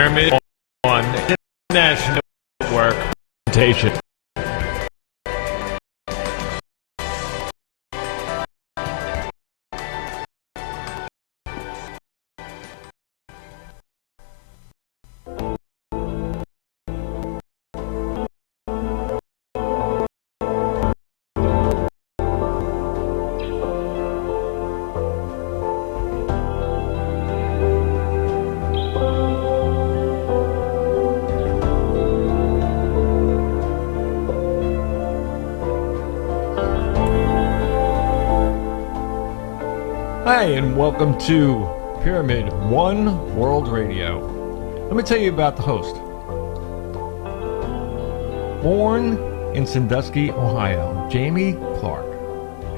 Pyramid One International Network presentation. Hi, and welcome to Pyramid One World Radio. Let me tell you about the host. Born in Sandusky, Ohio, Jamie Clark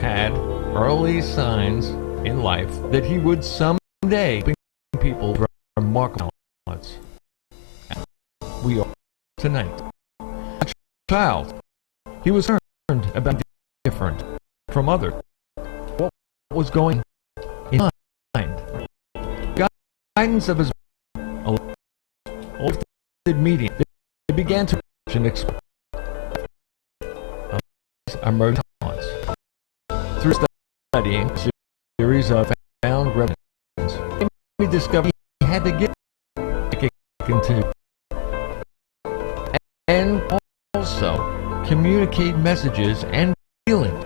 had early signs in life that he would someday bring people remarkable talents. We are tonight. As a child, he was concerned about being different from others. What was going on in his mind? Guidance of his meeting, they began to explore emerging talents. Through studying a series of found references, he discovered he had to get continue and also communicate messages and feelings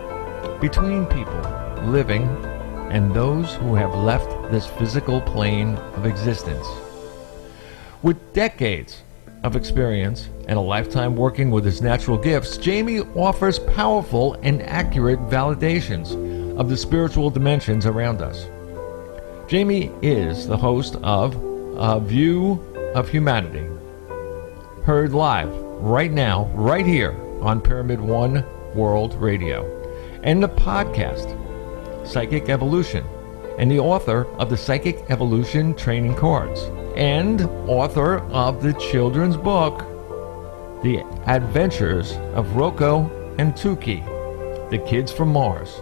between people living and those who have left this physical plane of existence. With decades of experience and a lifetime working with his natural gifts, Jamie offers powerful and accurate validations of the spiritual dimensions around us. Jamie is the host of A View of Humanity, heard live right now, right here on Pyramid One World Radio, and the podcast Psychic Evolution, and the author of the Psychic Evolution Training Cards, and author of the children's book, The Adventures of Rocco and Tuki, the Kids from Mars.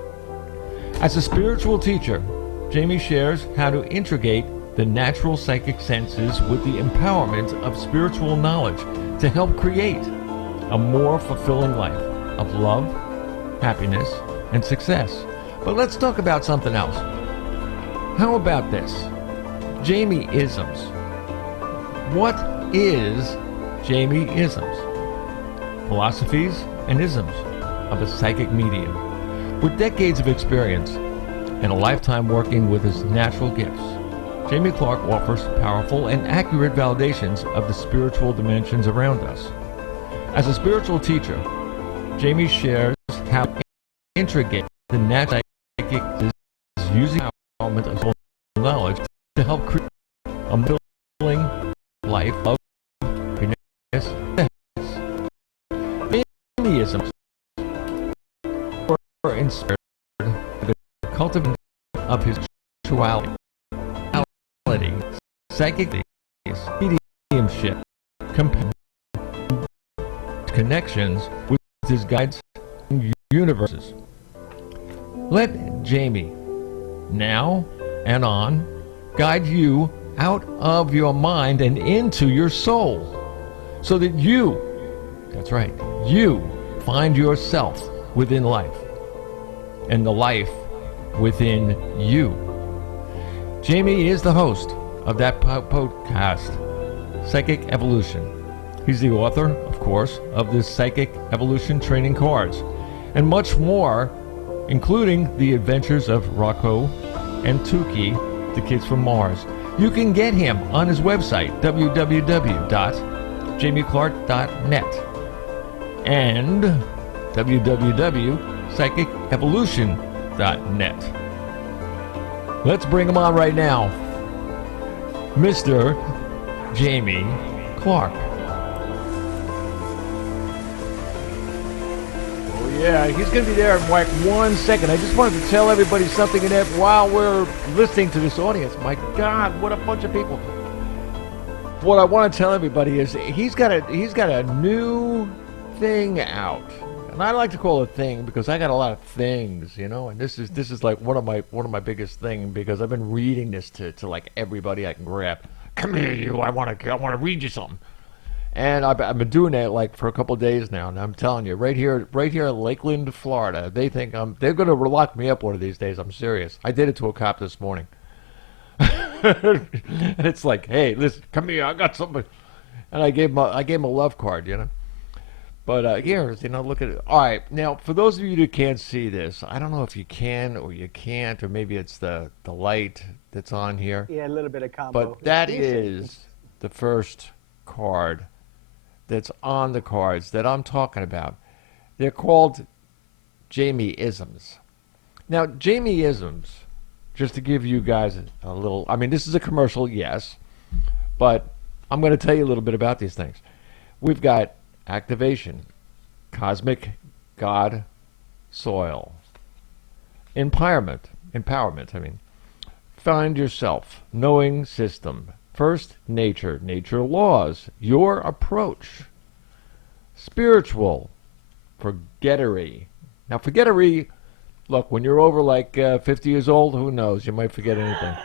As a spiritual teacher, Jamie shares how to integrate the natural psychic senses with the empowerment of spiritual knowledge to help create a more fulfilling life of love, happiness, and success. But let's talk about something else. How about this? Jamie-isms. What is Jamie-isms? Philosophies and isms of a psychic medium. With decades of experience and a lifetime working with his natural gifts, Jamie Clark offers powerful and accurate validations of the spiritual dimensions around us. As a spiritual teacher, Jamie shares how to integrate the natural psychic is using empowerment of knowledge to help create a fulfilling life of happiness. Jamieisms were inspired by the cultivation of his spirituality, psychic mediumship, connections with his guides and universes. Let Jamie, now and on, guide you out of your mind and into your soul, so that you, that's right, you find yourself within life, and the life within you. Jamie is the host of that podcast, Psychic Evolution. He's the author, of course, of the Psychic Evolution Training Cards, and much more, including The Adventures of Rocco and Tuki, the Kids from Mars. You can get him on his website, www.jamieclark.net, and www.psychicevolution.net. Let's bring him on right now, Mr. Jamie Clark. Yeah, he's going to be there in like 1 second. I just wanted to tell everybody something in that while we're listening to this audience. My God, what a bunch of people. What I want to tell everybody is he's got a new thing out. And I like to call it thing because I got a lot of things, you know, and this is like one of my biggest things, because I've been reading this to like everybody I can grab. come here, you. I want to read you something. And I've been doing that like for a couple of days now, and I'm telling you, right here in Lakeland, Florida, they think they're going to lock me up one of these days. I'm serious. I did it to a cop this morning, and it's like, hey, listen, come here, I got something, and I gave him a love card, you know. But here, you know, look at it. All right, now for those of you who can't see this, I don't know if you can or you can't, or maybe it's the light that's on here. Yeah, a little bit of combo. But that is the first card that's on the cards that I'm talking about. They're called Jamie-isms. Now, Jamie-isms, just to give you guys a little, I mean, this is a commercial, yes, but I'm going to tell you a little bit about these things. We've got activation, cosmic God soil, empowerment, I mean, find yourself, knowing system, first, nature laws, your approach. Spiritual, forgettery. Now, forgettery, look, when you're over like 50 years old, who knows? You might forget anything.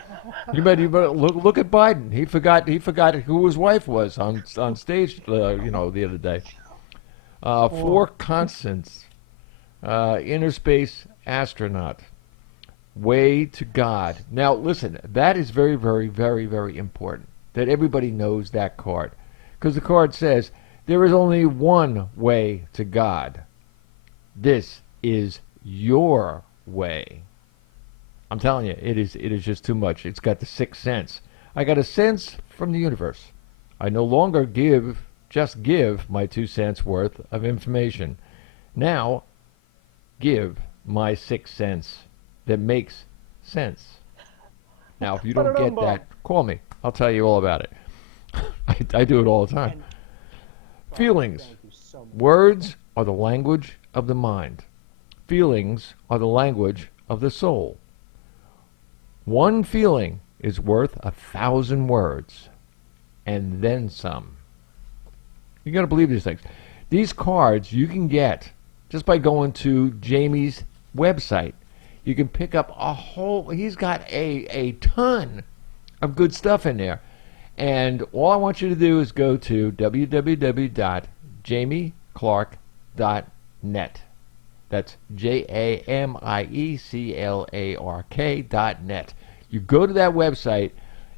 You better look at Biden. He forgot who his wife was on stage, you know, the other day. Four constants, inner space astronaut. Way to God. Now, listen, that is very, very, very, very important that everybody knows that card. Because the card says, there is only one way to God. This is your way. I'm telling you, it is just too much. It's got the sixth sense. I got a sense from the universe. I no longer just give my 2 cents worth of information. Now, give my sixth sense that makes sense. Now, if you don't get that, call me. I'll tell you all about it. I do it all the time. Feelings. Words are the language of the mind. Feelings are the language of the soul. One feeling is worth 1,000 words, and then some. You got to believe these things. These cards you can get just by going to Jamie's website. You can pick up a whole, he's got a ton of good stuff in there. And all I want you to do is go to www.jamieclark.net. That's JAMIECLARK.net. You go to that website.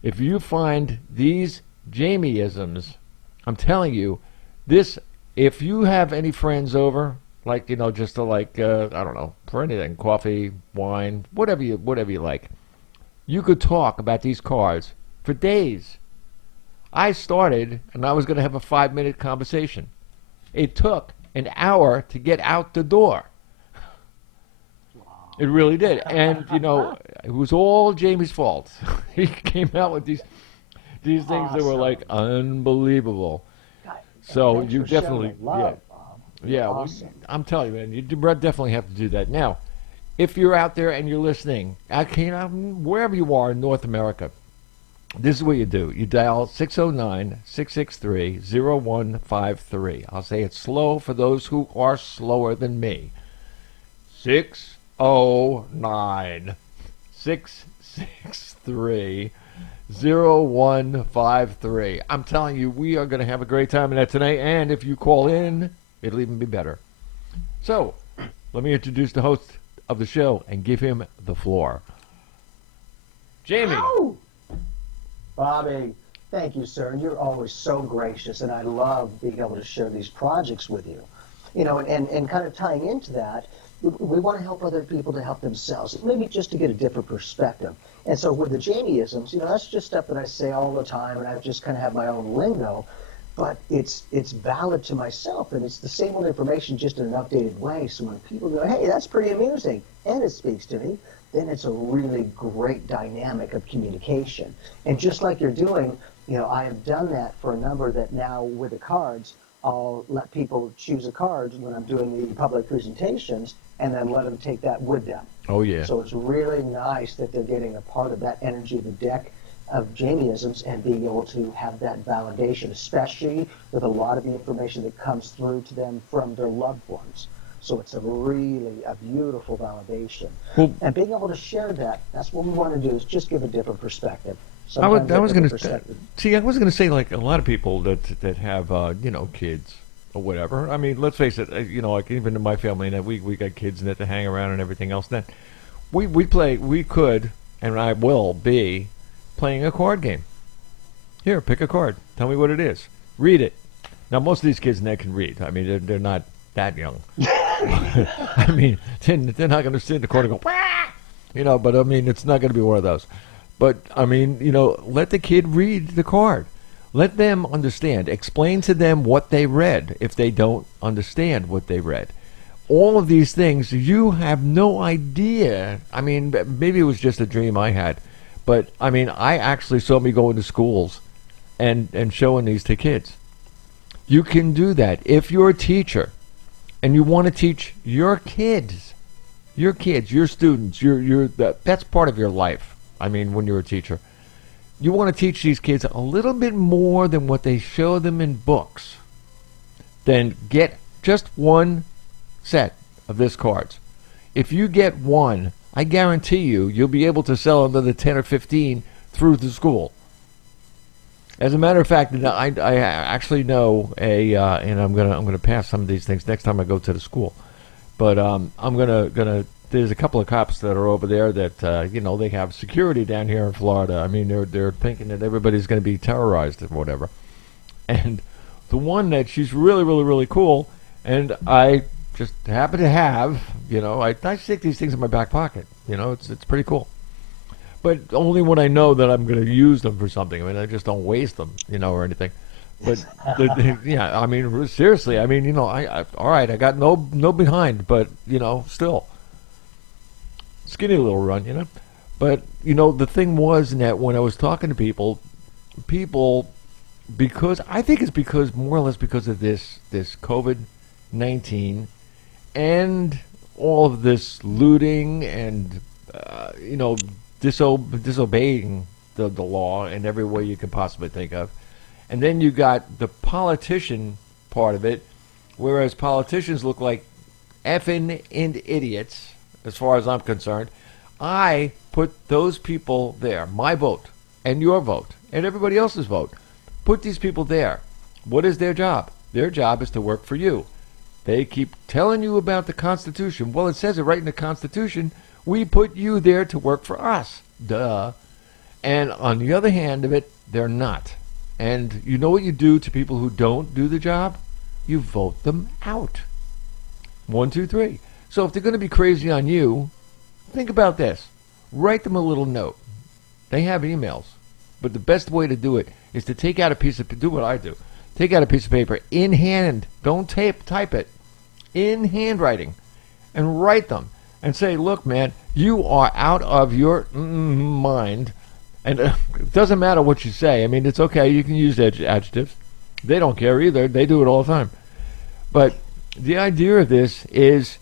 If you find these Jamie-isms, I'm telling you, this, if you have any friends over, like, you know, just to like, I don't know, for anything, coffee, wine, whatever you like, you could talk about these cards for days. I started, and I was going to have a 5-minute conversation. It took an hour to get out the door. It really did. And, you know, it was all Jamie's fault. He came out with these things that were like unbelievable. So you definitely, yeah, awesome. Well, I'm telling you, man, you definitely have to do that. Now, if you're out there and you're listening, wherever you are in North America, this is what you do. You dial 609-663-0153. I'll say it slow for those who are slower than me. 609-663-0153. I'm telling you, we are going to have a great time in that tonight. And if you call in, it'll even be better. So, let me introduce the host of the show and give him the floor. Jamie. Ow! Bobby, thank you, sir. You're always so gracious, and I love being able to share these projects with you. You know, and kind of tying into that, we want to help other people to help themselves, maybe just to get a different perspective. And so with the Jamie-isms, you know, that's just stuff that I say all the time, and I just kind of have my own lingo, but it's valid to myself, and it's the same old information, just in an updated way. So when people go, hey, that's pretty amusing, and it speaks to me, then it's a really great dynamic of communication. And just like you're doing, you know, I have done that for a number that now with the cards, I'll let people choose a card when I'm doing the public presentations and then let them take that with them. Oh, yeah. So it's really nice that they're getting a part of that energy of the deck of Jamie-isms and being able to have that validation, especially with a lot of the information that comes through to them from their loved ones. So it's a beautiful validation. Well, and being able to share that, that's what we want to do, is just give a different perspective. Sometimes I that was different going to perspective. see. I was going to say like a lot of people that have kids or whatever. I mean, let's face it. Like even in my family, that we got kids that to hang around and everything else. Then we could, and I will be playing a card game. Here, pick a card. Tell me what it is. Read it. Now, most of these kids that can read. I mean, they're not that young. I mean, they're not going to sit in the corner and go, wah! But I mean, it's not going to be one of those. But I mean, let the kid read the card. Let them understand. Explain to them what they read if they don't understand what they read. All of these things, you have no idea. I mean, maybe it was just a dream I had. But I mean, I actually saw me going to schools and showing these to kids. You can do that if you're a teacher and you want to teach your kids, your students, that's part of your life. I mean, when you're a teacher, you want to teach these kids a little bit more than what they show them in books. Then get just one set of this cards. If you get one, I guarantee you'll be able to sell another 10 or 15 through the school. As a matter of fact, I actually know and I'm gonna pass some of these things next time I go to the school. But I'm gonna. There's a couple of cops that are over there that they have security down here in Florida. I mean, they're thinking that everybody's going to be terrorized or whatever. And the one that she's really, really, really cool, and I just happen to have, I stick these things in my back pocket. It's pretty cool. But only when I know that I'm going to use them for something. I mean, I just don't waste them, or anything. But yeah, I mean, seriously, I mean, I all right, I got no behind, but still skinny little run. But the thing was that when I was talking to people, because I think it's because more or less because of this COVID-19 and all of this looting and disobeying the law in every way you can possibly think of. And then you got the politician part of it, whereas politicians look like effing idiots, as far as I'm concerned. I put those people there, my vote, and your vote, and everybody else's vote. Put these people there. What is their job? Their job is to work for you. They keep telling you about the Constitution. Well, it says it right in the Constitution. We put you there to work for us. Duh. And on the other hand of it, they're not. And you know what you do to people who don't do the job? You vote them out. 1, 2, 3. So if they're going to be crazy on you, think about this. Write them a little note. They have emails. But the best way to do it is to take out a piece of, do what I do. Take out a piece of paper in hand. Don't type it. In handwriting. And write them. And say, look, man, you are out of your mind. And it doesn't matter what you say. I mean, it's okay. You can use adjectives. They don't care either. They do it all the time. But the idea of this is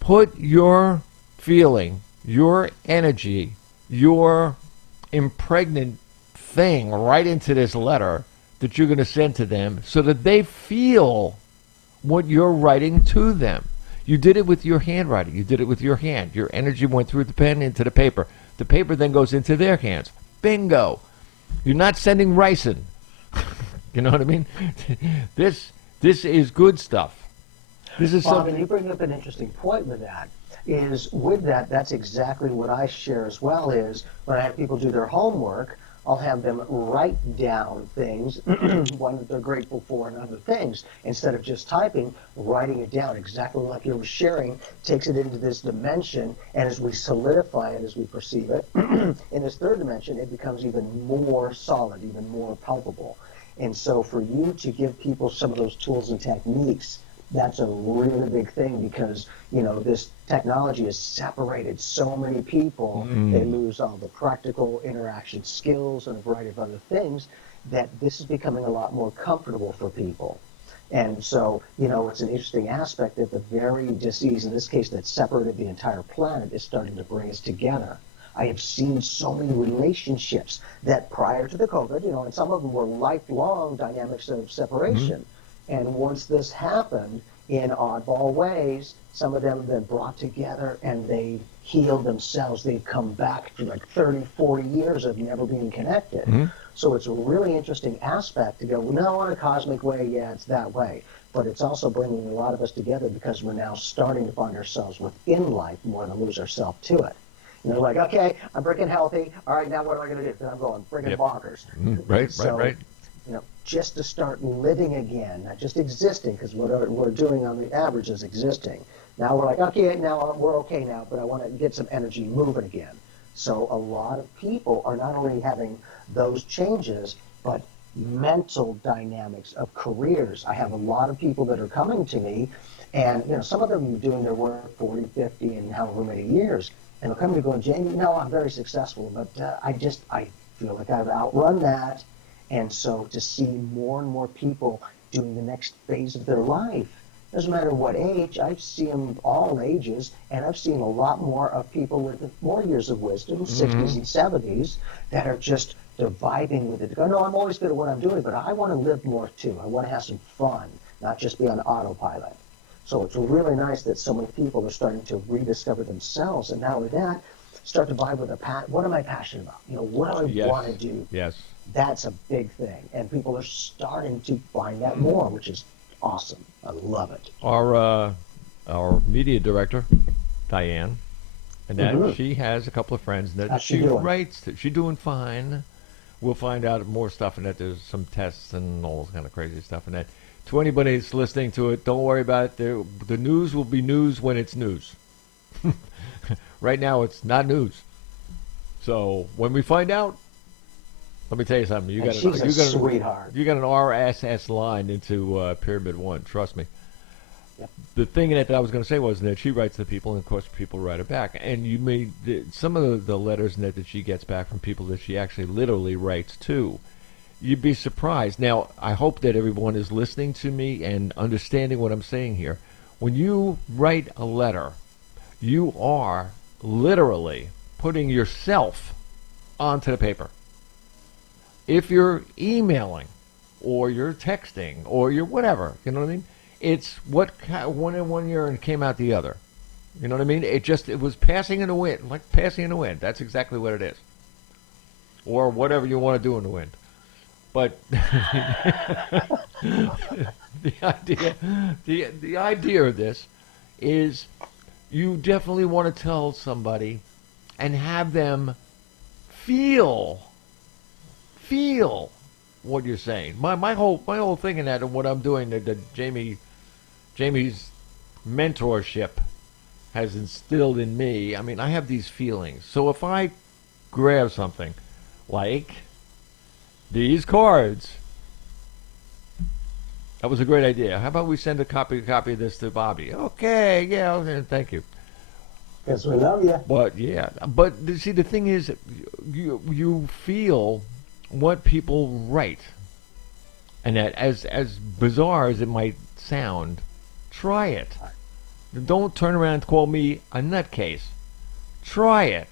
put your feeling, your energy, your impregnant thing right into this letter that you're going to send to them so that they feel what you're writing to them. You did it with your handwriting. You did it with your hand. Your energy went through the pen into the paper. The paper then goes into their hands. Bingo. You're not sending ricin. You know what I mean? This is good stuff. This is Bob, something. and you bring up an interesting point with that. That's exactly what I share as well. Is when I have people do their homework, I'll have them write down things, one that they're grateful for and other things, instead of just typing, writing it down exactly like you were sharing, takes it into this dimension, and as we solidify it, as we perceive it, in this third dimension, it becomes even more solid, even more palpable. And so for you to give people some of those tools and techniques, that's a really big thing because, this technology has separated so many people. They lose all the practical interaction skills and a variety of other things that this is becoming a lot more comfortable for people. And so, it's an interesting aspect that the very disease, in this case, that separated the entire planet is starting to bring us together. I have seen so many relationships that prior to the COVID, and some of them were lifelong dynamics of separation. And once this happened, in oddball ways. Some of them have been brought together and they healed themselves. They've come back to like 30, 40 years of never being connected. Mm-hmm. So it's a really interesting aspect to go, well, no, in a cosmic way, yeah, it's that way. But it's also bringing a lot of us together because we're now starting to find ourselves within life more than lose ourselves to it. You know, like, okay, I'm freaking healthy. All right, now what am I going to do? Then I'm going freaking bonkers. Right, So, right. You know, just to start living again, not just existing, because what we're doing on the average is existing. Now we're like, okay, now we're okay now, but I want to get some energy moving again. So a lot of people are not only having those changes, but mental dynamics of careers. I have a lot of people that are coming to me, and you know, some of them doing their work 40, 50, and however many years, and they'll come to me going, Jamie, no, I'm very successful, but I feel like I've outrun that. And so to see more and more people doing the next phase of their life, doesn't matter what age, I've seen them all ages, and I've seen a lot more of people with more years of wisdom, 60s and 70s, that are just, they're vibing with it. They go, no, I'm always good at what I'm doing, but I want to live more too. I want to have some fun, not just be on autopilot. So it's really nice that so many people are starting to rediscover themselves, and not only that, start to vibe with what am I passionate about? You know, what do I want to do? Yes. That's a big thing, and people are starting to find that more, which is awesome. I love it. Our media director, Diane, and that she has a couple of friends that she writes. She's doing fine. We'll find out more stuff, and that there's some tests and all this kind of crazy stuff, and that. To anybody that's listening to it, don't worry about it. The news will be news when it's news. Right now, it's not news. So when we find out, let me tell you something. She's a sweetheart. You got an RSS line into Pyramid One. Trust me. Yep. The thing that I was going to say was that she writes to people, and of course, people write it back. And you may some of the letters that she gets back from people that she actually literally writes to. You'd be surprised. Now, I hope that everyone is listening to me and understanding what I'm saying here. When you write a letter, you are literally putting yourself onto the paper. If you're emailing or you're texting or you're whatever, you know what I mean? It's what went in one ear and came out the other. You know what I mean? It was passing in the wind, like passing in the wind. That's exactly what it is. Or whatever you want to do in the wind. But the idea of this is you definitely want to tell somebody and have them feel what you're saying. My whole thing in that and what I'm doing that Jamie's mentorship has instilled in me. I mean, I have these feelings. So if I grab something like these cards. That was a great idea. How about we send a copy of this to Bobby? Okay, yeah, okay, thank you. Yes, we love you. But see, the thing is, you feel what people write, and that as bizarre as it might sound, try it. Don't turn around and call me a nutcase. Try it.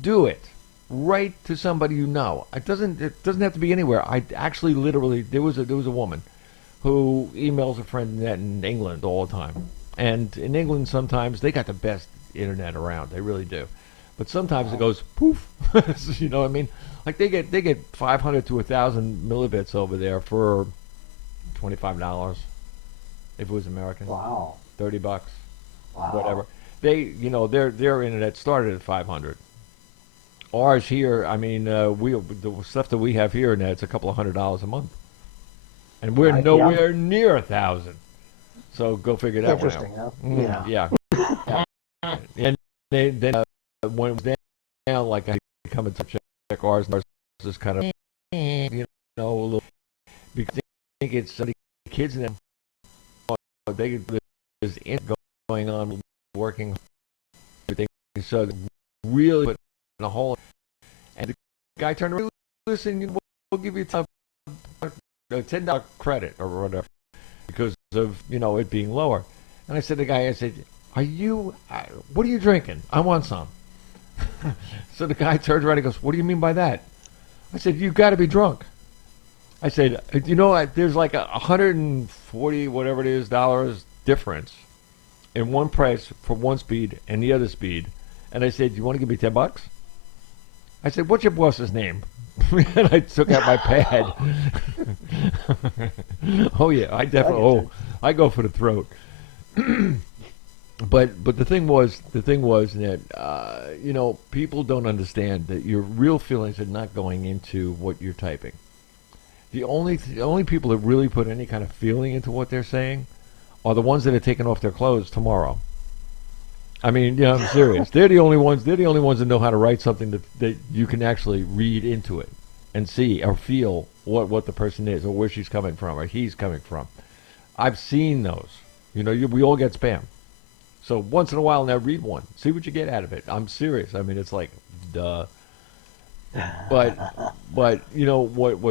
Do it. Write to somebody you know. It doesn't have to be anywhere. I actually literally there was a woman who emails a friend in England all the time. And in England sometimes they got the best internet around. They really do. But sometimes it goes poof. You know what I mean? Like they get 500 to 1,000 millibits over there for $25 if it was American. Wow. $30. Wow. Whatever. Their internet started at 500. Ours here, I mean, the stuff that we have here, and it's a couple of $100 a month, and we're nowhere near 1,000. So go figure that one out. Interesting, huh? Yeah. And then when it was down, like I come and check ours, and ours is kind of, a little, because I think it's the kids in them, there's going on working, everything, so really put in a hole. And the guy turned around, listen, we'll give you a $10 credit or whatever because of, it being lower. And I said to the guy, what are you drinking? I want some. So the guy turns around and goes, what do you mean by that? I said, you got to be drunk. I said, there's like $140, whatever it is, dollars difference in one price for one speed and the other speed. And I said, "You want to give me $10?" I said, "What's your boss's name?" And I took out my pad. Oh yeah, I definitely. Oh, I go for the throat. But the thing was that people don't understand that your real feelings are not going into what you're typing. The only people that really put any kind of feeling into what they're saying are the ones that are taking off their clothes tomorrow. I mean, yeah, I'm serious. They're the only ones. They're the only ones that know how to write something that you can actually read into it and see or feel what the person is or where she's coming from or he's coming from. I've seen those. We all get spam. So once in a while, now read one. See what you get out of it. I'm serious. I mean, it's like, duh. But what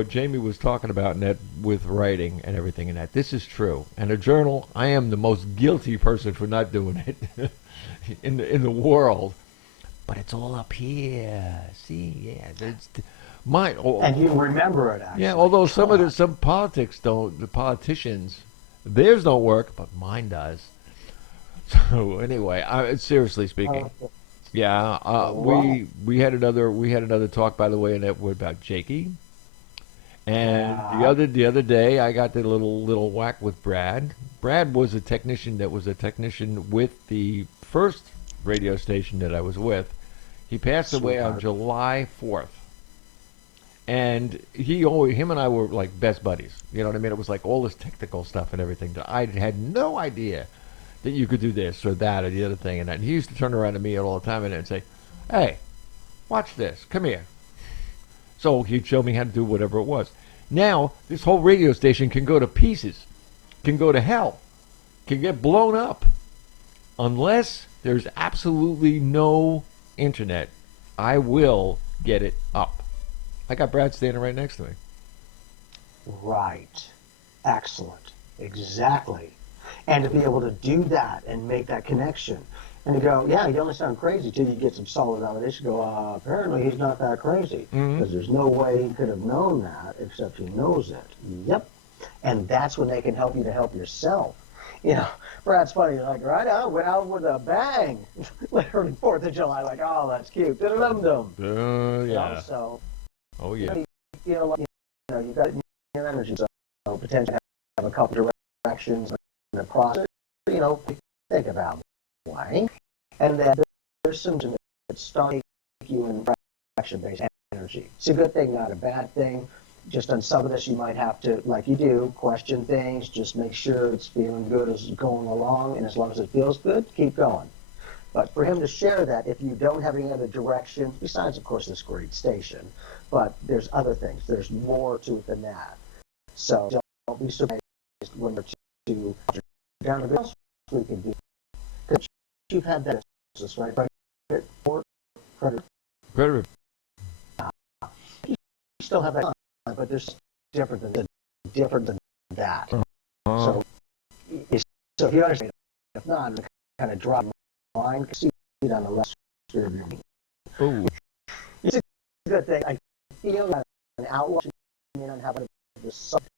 Jamie was talking about and that with writing and everything and that, this is true. And a journal, I am the most guilty person for not doing it in the world. But it's all up here. See, yeah, and you remember it actually. Yeah, although some politics don't. The politicians, theirs don't work, but mine does. So anyway, seriously speaking. Yeah, we had another talk, by the way, and that was about Jakey. And the other day, I got the little whack with Brad. Brad was a technician with the first radio station that I was with. He passed away on July 4th, and him and I were like best buddies. You know what I mean? It was like all this technical stuff and everything that I had no idea that you could do this or that or the other thing and that. And he used to turn around to me all the time and say, "Hey, watch this. Come here." So he'd show me how to do whatever it was. Now, this whole radio station can go to pieces, can go to hell, can get blown up. Unless there's absolutely no internet, I will get it up. I got Brad standing right next to me. Right. Excellent. Exactly. And to be able to do that and make that connection. And to go, yeah, you only sound crazy till you get some solid validation. Go, apparently he's not that crazy. Because there's no way he could have known that except he knows it. Yep. And that's when they can help you to help yourself. Brad's funny. You're like, right on, went out with a bang. Literally 4th of July, like, oh, that's cute. Yeah. So, oh, yeah. You feel like, you got it in your energy. So potentially have a couple directions in the process. Think about why. And then there's some that start to take you in direction-based energy. It's a good thing, not a bad thing. Just on some of this, you might have to, like you do, question things. Just make sure it's feeling good as going along. And as long as it feels good, keep going. But for him to share that, if you don't have any other direction, besides, of course, this great station, but there's other things. There's more to it than that. So don't be surprised when we're down to this we can do. Because you've had that business, right? Credit. You still have that, but there's different than that. So if you understand, if not, kind of drop line, see it on the left side of your knee. Ooh. It's a good thing. I feel that an outlook may not have the subject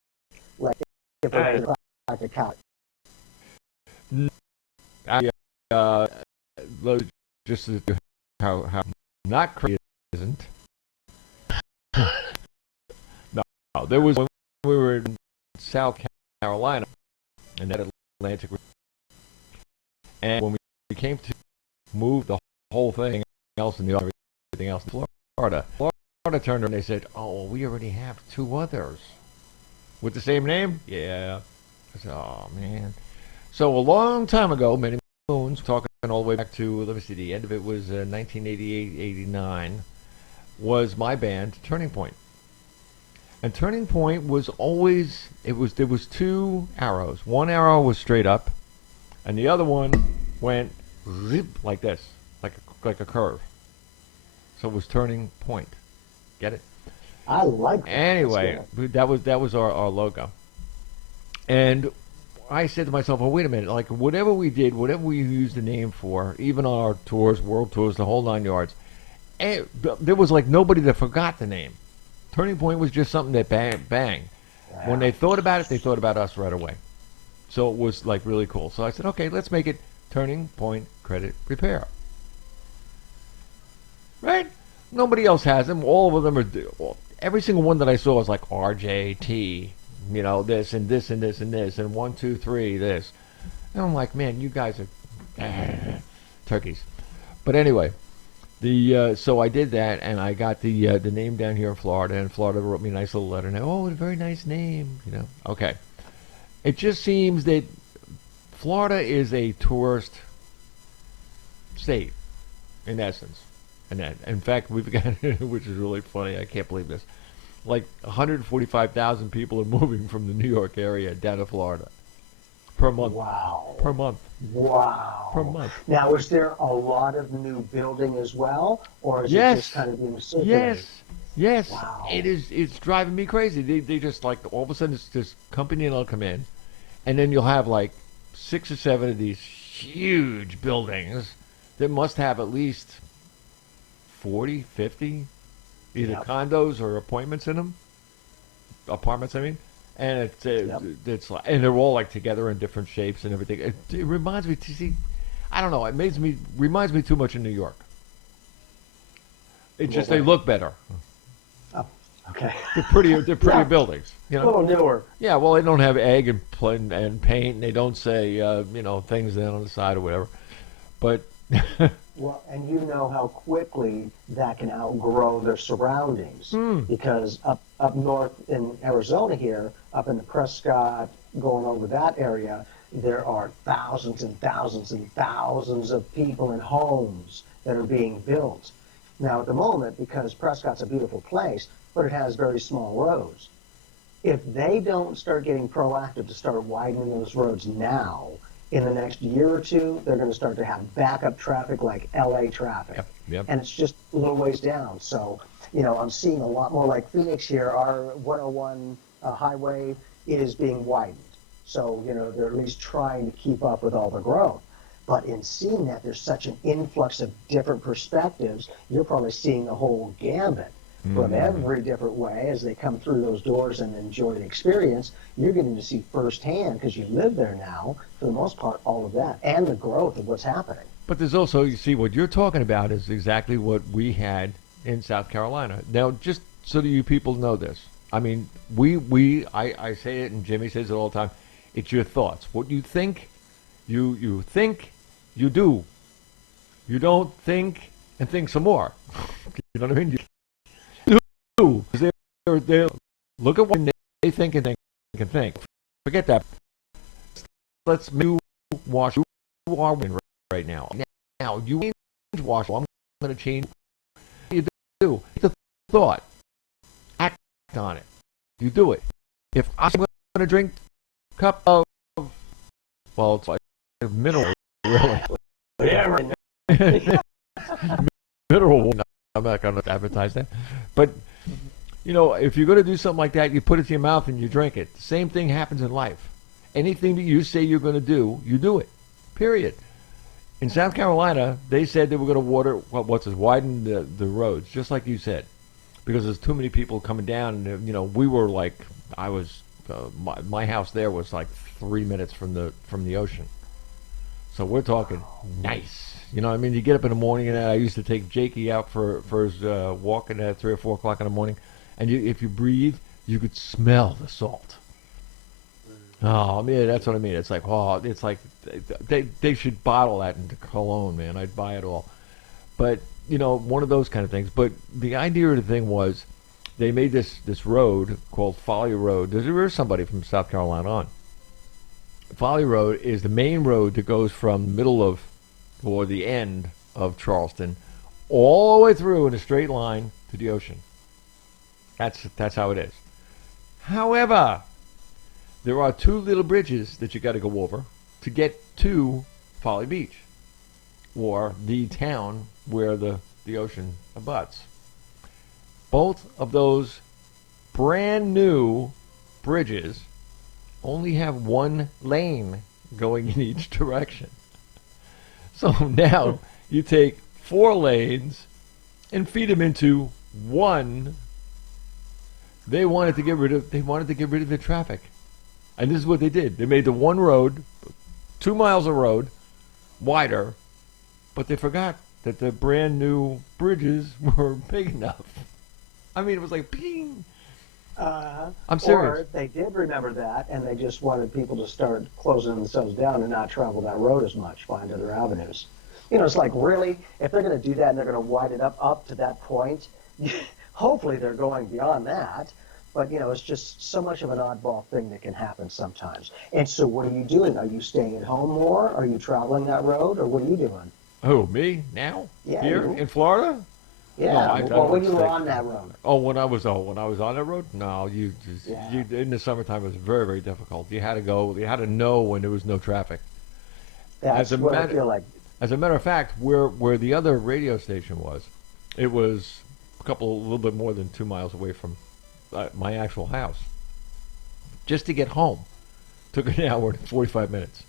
like if we're like a couch. Just how not crazy isn't. No, there was when we were in South Carolina and that Atlantic, and when we came to move the whole thing else and everything else in Florida turned around and they said, "Oh, well, we already have 2 others with the same name." Yeah, I said, "Oh man." So a long time ago, many moons, talking all the way back to, let me see, the end of it was 1988-89, was my band Turning Point. And Turning Point was always, there was 2 arrows. One arrow was straight up, and the other one went zip like this, like a curve. So it was Turning Point. Get it? I like that. Anyway, that was our logo. And I said to myself, "Oh, wait a minute! Like whatever we did, whatever we used the name for, even on our tours, world tours, the whole 9 yards, there was like nobody that forgot the name. Turning Point was just something that bang. Yeah. When they thought about it, they thought about us right away. So it was like really cool. So I said, okay, let's make it Turning Point Credit Repair. Right? Nobody else has them. All of them are, well, every single one that I saw was like RJT, you know, this and this and this and this, and 1, 2, 3, this. And I'm like, man, you guys are turkeys. But anyway, so I did that, and I got the name down here in Florida, and Florida wrote me a nice little letter. Now, oh, a very nice name, you know. Okay. It just seems that Florida is a tourist state, in essence. And that, in fact, we've got, which is really funny, I can't believe this, like 145,000 people are moving from the New York area down to Florida per month. Wow. Per month. Wow. Per month. Now, is there a lot of new building as well, or is it just kind of being circulated? Yes. Wow. It's driving me crazy. They just like, all of a sudden this company and they'll come in, and then you'll have like 6 or 7 of these huge buildings that must have at least 40, 50, either condos or apartments in them. Apartments, I mean. And it's like, and they're all like together in different shapes and everything. It reminds me, I don't know, reminds me too much of New York. It's just they look better. Oh, okay. They're prettier buildings. You know? A little newer. Yeah, well, they don't have egg and paint, and they don't say you know, things down on the side or whatever. But well, and you know how quickly that can outgrow their surroundings. Because up north in Arizona here, up in the Prescott, going over that area, there are thousands and thousands and thousands of people and homes that are being built. Now, at the moment, because Prescott's a beautiful place, but it has very small roads. If they don't start getting proactive to start widening those roads now, in the next year or two, they're going to start to have backup traffic like LA traffic. Yep. And it's just a little ways down. So, you know, I'm seeing a lot more like Phoenix here. Our 101 highway is being widened. So, you know, they're at least trying to keep up with all the growth. But in seeing that there's such an influx of different perspectives, you're probably seeing the whole gambit from every different way as they come through those doors and enjoy the experience. You're getting to see firsthand, because you live there now, for the most part, all of that, and the growth of what's happening. But there's also, you see, what you're talking about is exactly what we had in South Carolina. Now, just so that you people know this, I mean, I say it, and Jimmy says it all the time, it's your thoughts. What you think, you think, you do. You don't think and think some more. You know what I mean? You do. They look at what they think and think. Forget that. Let's wash. You are winning right now. Now you change wash. I'm going to change. You do. It's a thought. Act on it. You do it. If I'm going to drink a cup of, well, it's like mineral, really. Yeah, Mineral water. I'm not going to advertise that. But, you know, if you're going to do something like that, you put it to your mouth and you drink it. The same thing happens in life. Anything that you say you're going to do, you do it. Period. In South Carolina, they said they were going to widen the roads, just like you said, because there's too many people coming down. And, you know, we were like, my house there was like 3 minutes from the ocean. So we're talking nice. You know what I mean? You get up in the morning, and I used to take Jakey out for his walk at 3 or 4 o'clock in the morning, and if you breathe, you could smell the salt. Oh, I mean, that's what I mean. It's like, oh, it's like they should bottle that into cologne, man. I'd buy it all. But, you know, one of those kind of things. But the idea of the thing was they made this road called Folly Road. There is somebody from South Carolina on. Folly Road is the main road that goes from the middle of, or the end of Charleston, all the way through in a straight line to the ocean. That's how it is. However, there are 2 little bridges that you got to go over to get to Folly Beach, or the town where the ocean abuts. Both of those brand new bridges only have 1 lane going in each direction. So now you take 4 lanes and feed them into 1. They wanted to get rid of the traffic. And this is what they did. They made the one road, 2 miles of road, wider, but they forgot that the brand new bridges were big enough. I mean, it was like, ping. I'm serious. Or they did remember that, and they just wanted people to start closing themselves down and not travel that road as much, find other avenues. You know, it's like, really, if they're going to do that and they're going to widen it up to that point, hopefully they're going beyond that. But, you know, it's just so much of an oddball thing that can happen sometimes. And so what are you doing? Are you staying at home more? Are you traveling that road? Or what are you doing? Who, me? Now? Yeah, Here? you. In Florida? Yeah, No, I well, when don't you were think- on that road. when I was on that road? No, Yeah. in the summertime it was very, very difficult. You had to know when there was no traffic. That's a what I matter- feel like. As a matter of fact, where the other radio station was, it was a little bit more than 2 miles away from my actual house. Just to get home took an hour and 45 minutes.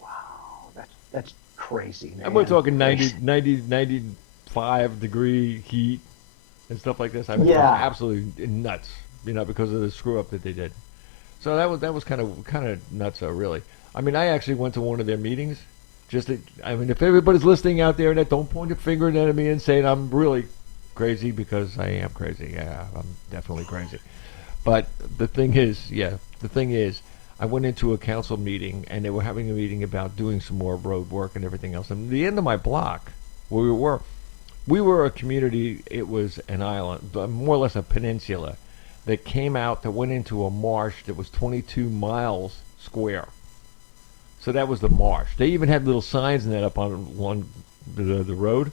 Wow, that's crazy, man. And we're talking 95-degree heat and stuff like this. I mean, Yeah. absolutely nuts, because of the screw up that they did. So that was kind of nuts, really. I mean, I actually went to one of their meetings. If everybody's listening out there, that don't point a finger at me and saying I'm really crazy, because I am crazy. Yeah, I'm definitely crazy. But the thing is, I went into a council meeting, and they were having a meeting about doing some more road work and everything else. And the end of my block, where we were a community. It was an island, more or less a peninsula, that went into a marsh that was 22 miles square. So that was the marsh. They even had little signs in that up on the road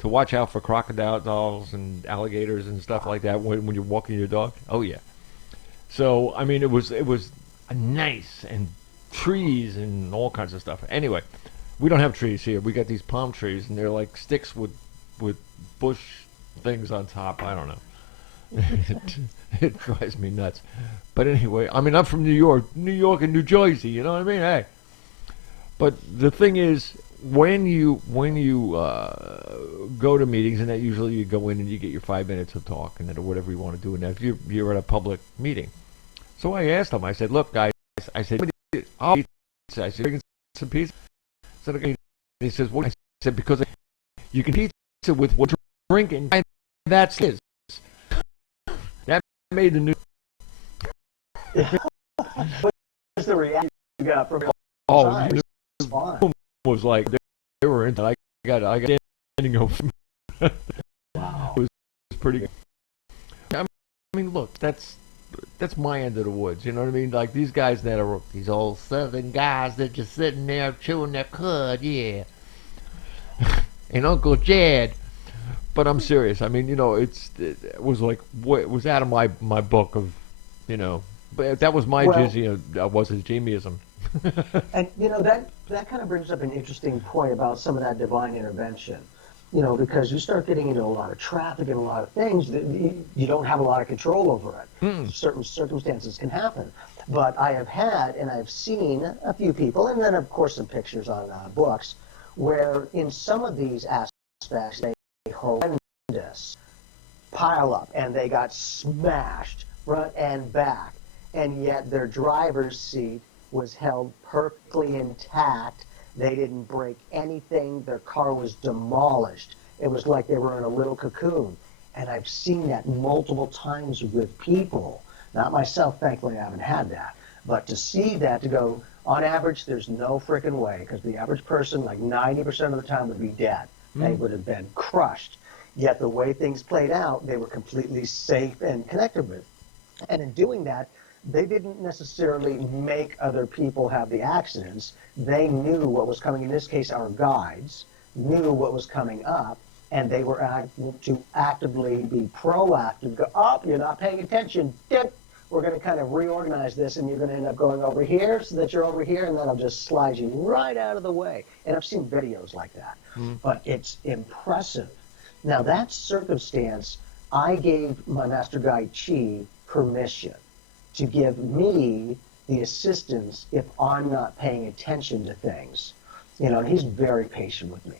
to watch out for crocodiles and alligators and stuff like that when you're walking your dog. Oh yeah. So I mean, it was nice, and trees and all kinds of stuff. Anyway, we don't have trees here. We got these palm trees, and they're like sticks with bush things on top. I don't know. It drives me nuts. But anyway, I mean, I'm from New York and New Jersey. You know what I mean? Hey. But the thing is, when you go to meetings, and that usually you go in and you get your 5 minutes of talk and then whatever you want to do, and if you're at a public meeting. So I asked them. I said, "Look, guys," I said, "I'll eat pizza." I said, "Bring some pizza." I said, "Okay." He says, "What?" I said, "Because you can eat pizza with what you're drinking, and that's his." That made the news. What's the reaction you got from Oh, the fun. was like they were into. I got standing ovation. Wow. It was pretty good. I mean, look, that's my end of the woods. You know what I mean? Like these guys that are these old Southern guys that just sitting there chewing their cud, yeah. And Uncle Jed. But I'm serious. I mean, it was like it was out of my book of, But that was my was his Jamieism. And that kind of brings up an interesting point about some of that divine intervention. Because you start getting into a lot of traffic and a lot of things that you don't have a lot of control over it. Certain circumstances can happen. But I have had and I've seen a few people, and then of course some pictures on books, where in some of these aspects they horrendous pile up and they got smashed front and back, and yet their driver's seat was held perfectly intact. They didn't break anything. Their car was demolished. It was like they were in a little cocoon. And I've seen that multiple times with people. Not myself, thankfully I haven't had that. But to see that, to go, on average, there's no frickin' way, because the average person, like 90% of the time, would be dead. They would have been crushed. Yet the way things played out, they were completely safe and connected with. And in doing that, they didn't necessarily make other people have the accidents. They knew what was coming. In this case, our guides knew what was coming up, and they were to actively be proactive. Go, oh, you're not paying attention. Dip. We're going to kind of reorganize this, and you're going to end up going over here so that you're over here, and then I'll just slide you right out of the way. And I've seen videos like that. But it's impressive. Now, that circumstance, I gave my master guide, Chi, permission to give me the assistance if I'm not paying attention to things. And he's very patient with me.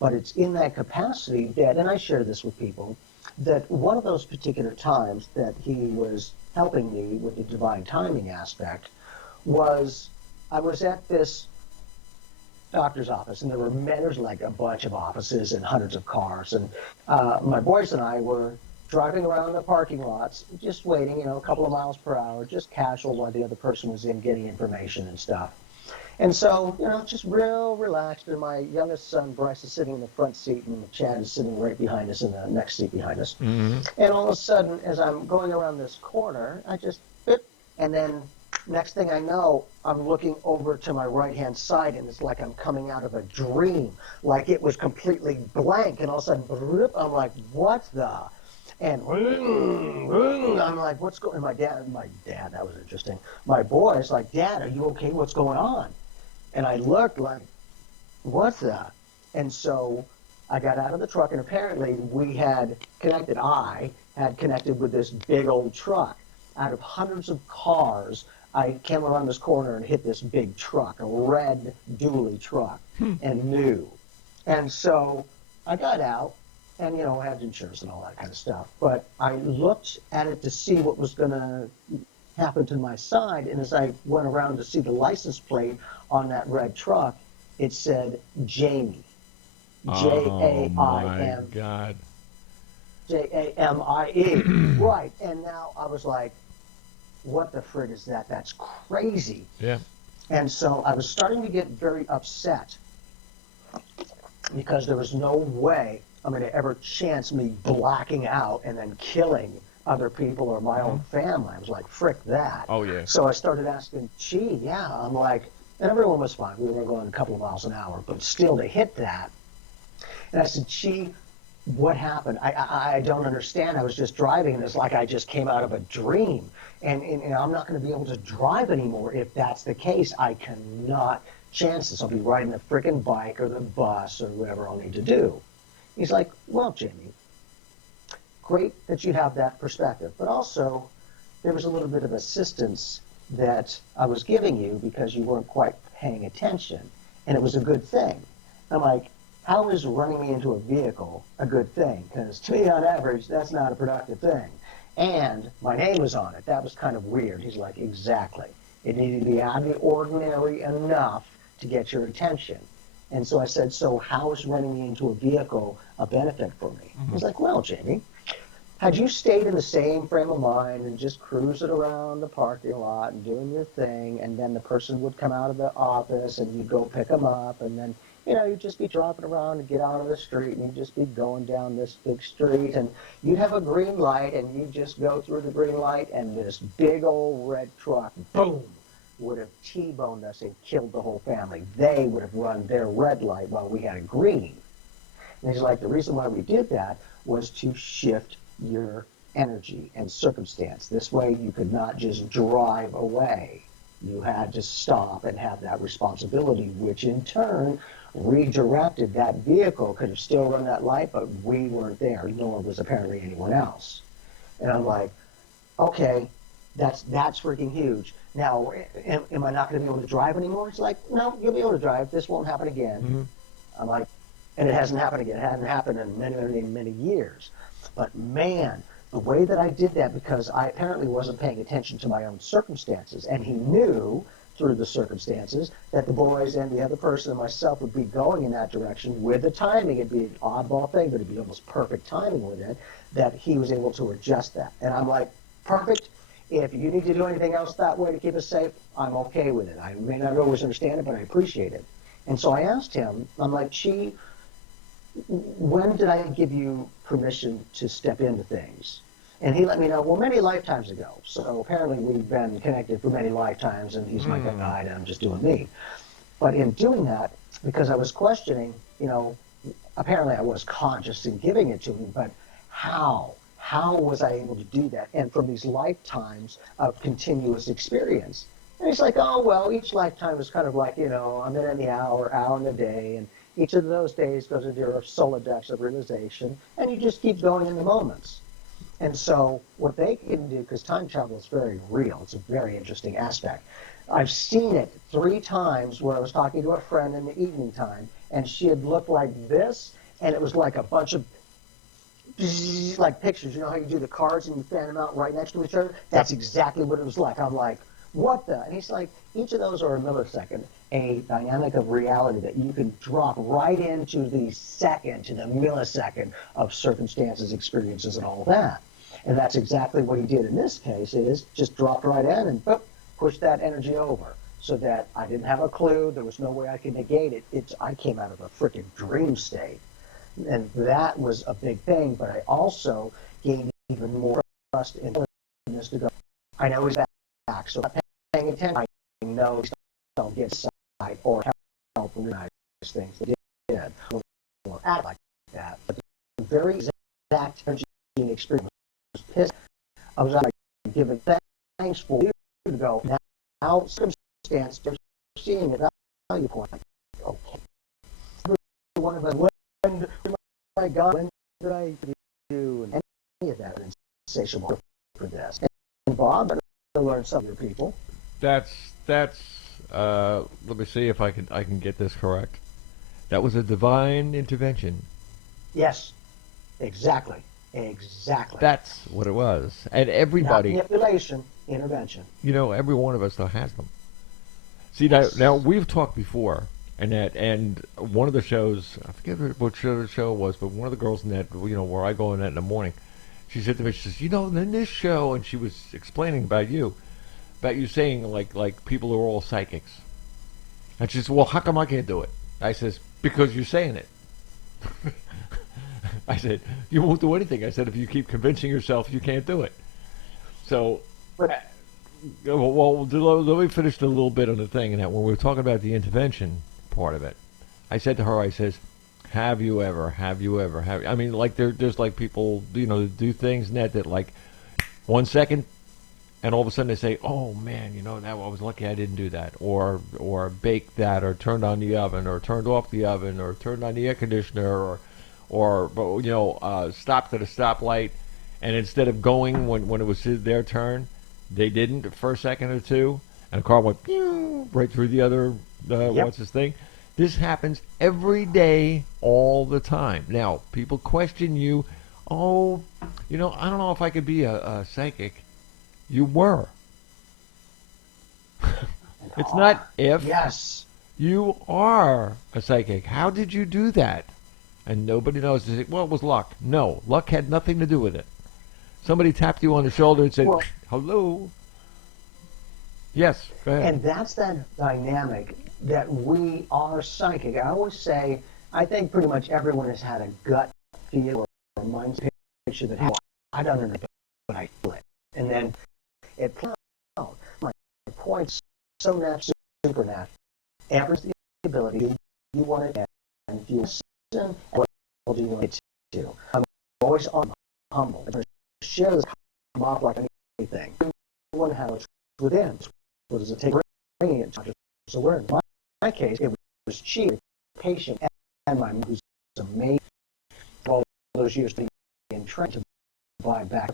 But it's in that capacity that, and I share this with people, that one of those particular times that he was helping me with the divine timing aspect was I was at this doctor's office, and there's like a bunch of offices and hundreds of cars, and my boys and I were driving around the parking lots, just waiting, a couple of miles per hour, just casual while the other person was in getting information and stuff. And so, just real relaxed, and my youngest son, Bryce, is sitting in the front seat, and Chad is sitting right behind us in the next seat behind us. Mm-hmm. And all of a sudden, as I'm going around this corner, I just, and then next thing I know, I'm looking over to my right-hand side, and it's like I'm coming out of a dream. Like it was completely blank, and all of a sudden, I'm like, what the? And I'm like, what's going on? My dad, that was interesting. My boy's like, Dad, are you okay? What's going on? And I looked like, what's that? And so I got out of the truck, and apparently I had connected with this big old truck. Out of hundreds of cars, I came around this corner and hit this big truck, a red dually truck, and new. And so I got out, and, I had insurance and all that kind of stuff. But I looked at it to see what was going to happen to my side, and as I went around to see the license plate on that red truck, it said Jamie. Oh, my God. Jamie. Right. And now I was like, what the frig is that? That's crazy. Yeah. And so I was starting to get very upset because there was no way I'm going to ever chance me blacking out and then killing other people or my own family. I was like, frick that. Oh, yeah. So I started asking, I'm like, and everyone was fine. We were going a couple of miles an hour, but still to hit that. And I said, what happened? I don't understand. I was just driving, and it's like I just came out of a dream. And I'm not going to be able to drive anymore if that's the case. I cannot chance this. I'll be riding the freaking bike or the bus or whatever I'll need to do. He's like, well, Jimmy, great that you have that perspective. But also, there was a little bit of assistance that I was giving you because you weren't quite paying attention. And it was a good thing. I'm like, how is running me into a vehicle a good thing? Because to me, on average, that's not a productive thing. And my name was on it. That was kind of weird. He's like, exactly. It needed to be out of the ordinary enough to get your attention. And so I said, so how is running me into a vehicle a benefit for me? Mm-hmm. He's like, well, Jamie, had you stayed in the same frame of mind and just cruising around the parking lot and doing your thing, and then the person would come out of the office and you'd go pick them up, and then you'd just be driving around and get out of the street, and you'd just be going down this big street, and you'd have a green light, and you'd just go through the green light, and this big old red truck, boom, would have T-boned us and killed the whole family. They would have run their red light while we had a green. And he's like, the reason why we did that was to shift your energy and circumstance. This way you could not just drive away. You had to stop and have that responsibility, which in turn redirected that vehicle. Could have still run that light, but we weren't there, nor was apparently anyone else. And I'm like, okay, that's freaking huge. Now, am I not going to be able to drive anymore? It's like, no, you'll be able to drive. This won't happen again. Mm-hmm. I'm like, and it hasn't happened again. It hadn't happened in many, many, many years. But man, the way that I did that, because I apparently wasn't paying attention to my own circumstances, and he knew through the circumstances that the boys and the other person and myself would be going in that direction with the timing. It'd be an oddball thing, but it'd be almost perfect timing with it, that he was able to adjust that. And I'm like, perfect. If you need to do anything else that way to keep us safe, I'm okay with it. I may not always understand it, but I appreciate it. And so I asked him, I'm like, when did I give you permission to step into things? And he let me know, well, many lifetimes ago. So apparently we've been connected for many lifetimes, and he's my guide, and I'm just doing me. But in doing that, because I was questioning, apparently I was conscious in giving it to him, but how? How was I able to do that? And from these lifetimes of continuous experience. And he's like, oh, well, each lifetime is kind of like, a minute in the hour in a day, and each of those days goes into your Rolodex of realization, and you just keep going in the moments. And so what they can do, because time travel is very real, it's a very interesting aspect. I've seen it 3 times where I was talking to a friend in the evening time, and she had looked like this, and it was like a bunch of like pictures. You know how you do the cards and you fan them out right next to each other? That's exactly what it was like. I'm like, What the? And he's like, each of those are a millisecond, a dynamic of reality that you can drop right into the second, to the millisecond of circumstances, experiences, and all that. And that's exactly what he did in this case, is just dropped right in and boop, pushed that energy over. So that I didn't have a clue, there was no way I could negate it. I came out of a freaking dream state. And that was a big thing, but I also gained even more trust in this to go, I know he's back, so I'm not paying attention. I know he's don't get sight or help recognize things that he did or act like that. But the very exact energy experience was pissed. I was like giving thanks for you to go. Now circumstance, they're seeing it. Now you point, like, okay. Every one of us, when my God, when did I do any of that insatiable for this? And Bob, I learned some of your people. That's let me see if I can get this correct. That was a divine intervention. Yes, exactly. That's what it was. And everybody, not manipulation, intervention. you know, every one of us though has them. See, Yes. now we've talked before, and one of the shows, I forget what show the show was, but one of the girls in that, you know, where I go in that in the morning, she said to me, she says, you know, in this show, and she was explaining about you saying like people are all psychics. And she says, well, how come I can't do it? I says, because you're saying it. I said, you won't do anything. I said, if you keep convincing yourself you can't do it. So, well, let me finish a little bit on the thing. And that when we were talking about the intervention part of it, I said to her, I says, have you ever, I mean, like there's like people, you know, do things in that like 1 second, and all of a sudden they say, oh man, you know, that I was lucky I didn't do that, or baked that, or turned on the oven, or turned off the oven, or turned on the air conditioner, or you know, stopped at a stoplight, and instead of going when it was their turn, they didn't for a second or two, and the car went pew, right through the other what's this thing. This happens every day, all the time. Now, people question you, oh, you know, I don't know if I could be a psychic. You were. It's not if. Yes. You are a psychic. How did you do that? And nobody knows. They say, well, it was luck. No, luck had nothing to do with it. Somebody tapped you on the shoulder and said, hello. Yes, go ahead. And that's that dynamic that we are psychic. I always say, I think pretty much everyone has had a gut feel or a mind picture that, I don't know, but I feel it. And then it plays out. My point's so natural, supernatural. Every ability you want it, and if you listen, what do you want it to? I'm always humble. I'm going to share this come off like anything. Everyone has what's within. What does it take? Bringing it to just awareness. In my case, it was cheap, patient, and my who's amazing. All those years being trained to buy back,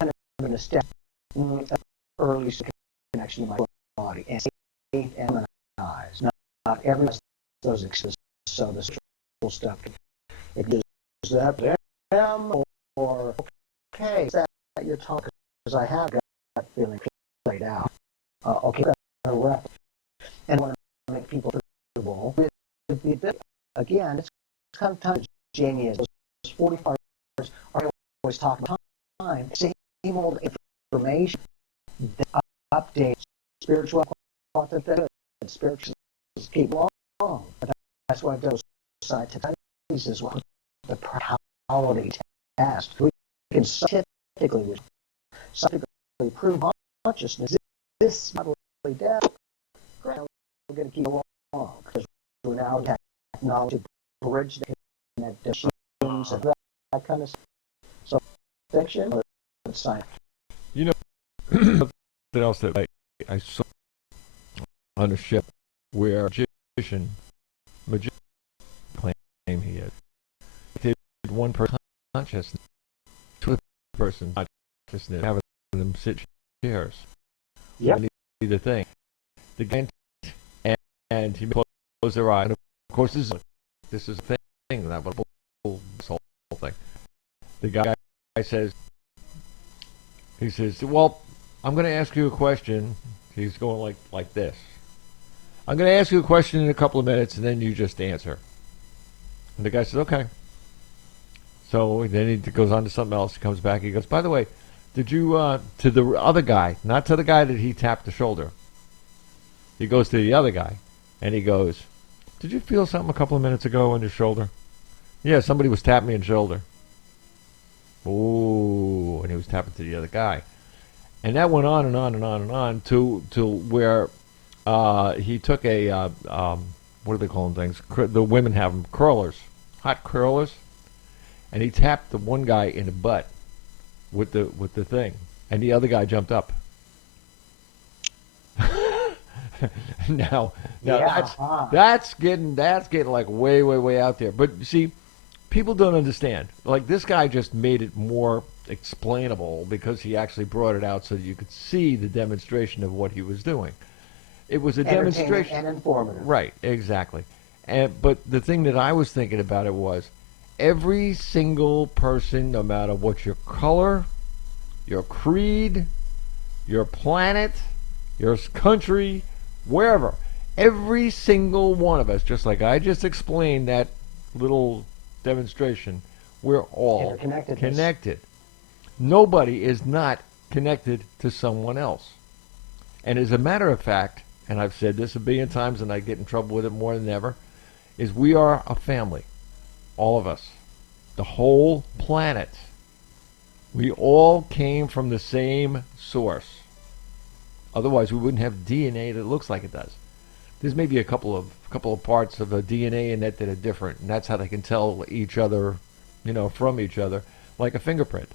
and I'm going to step early connection to my body and faith and my eyes. Not every those exists. So the spiritual stuff, it gives that them or okay, that you're talking because I have that feeling played out. Okay, and want to make people comfortable. Again, it's kind of time. Jamie is those 45 years are always talking about time. Same old information. Update spiritual authentic spiritual keep long. That's why those scientific studies as well. The probability test. We can scientifically prove consciousness. This bodily death. We're going to keep along because we're now technology bridge that machines and that kind of stuff. So fiction or science. You know, something else that I saw on a ship where a magician claim he had did one person consciousness to a person consciousness, having them sit chairs. Yep. The thing, the guy and he closed their eye, and of course this is a thing that this whole thing. The guy says, he says, well, I'm going to ask you a question. He's going like this. I'm going to ask you a question in a couple of minutes, and then you just answer. And the guy says, okay. So then he goes on to something else. He comes back. He goes, by the way, did you, to the other guy, not to the guy that he tapped the shoulder. He goes to the other guy, and he goes, did you feel something a couple of minutes ago on your shoulder? Yeah, somebody was tapping me on the shoulder. Ooh, and he was tapping to the other guy. And that went on and on and on and on to where he took a, what do they call them things? The women have them, curlers, hot curlers. And he tapped the one guy in the butt with the thing. And the other guy jumped up. now Yeah, that's getting like way out there. But you see, people don't understand. Like, this guy just made it more explainable because he actually brought it out so that you could see the demonstration of what he was doing. It was a demonstration and informative. Right, exactly. But the thing that I was thinking about it was every single person, no matter what your color, your creed, your planet, your country, wherever, every single one of us, just like I just explained that little demonstration, we're all connected. Nobody is not connected to someone else. And as a matter of fact, and I've said this a billion times and I get in trouble with it more than ever, is we are a family. All of us. The whole planet. We all came from the same source. Otherwise, we wouldn't have DNA that looks like it does. There's maybe a couple of parts of the DNA in that are different, and that's how they can tell each other, from each other, like a fingerprint.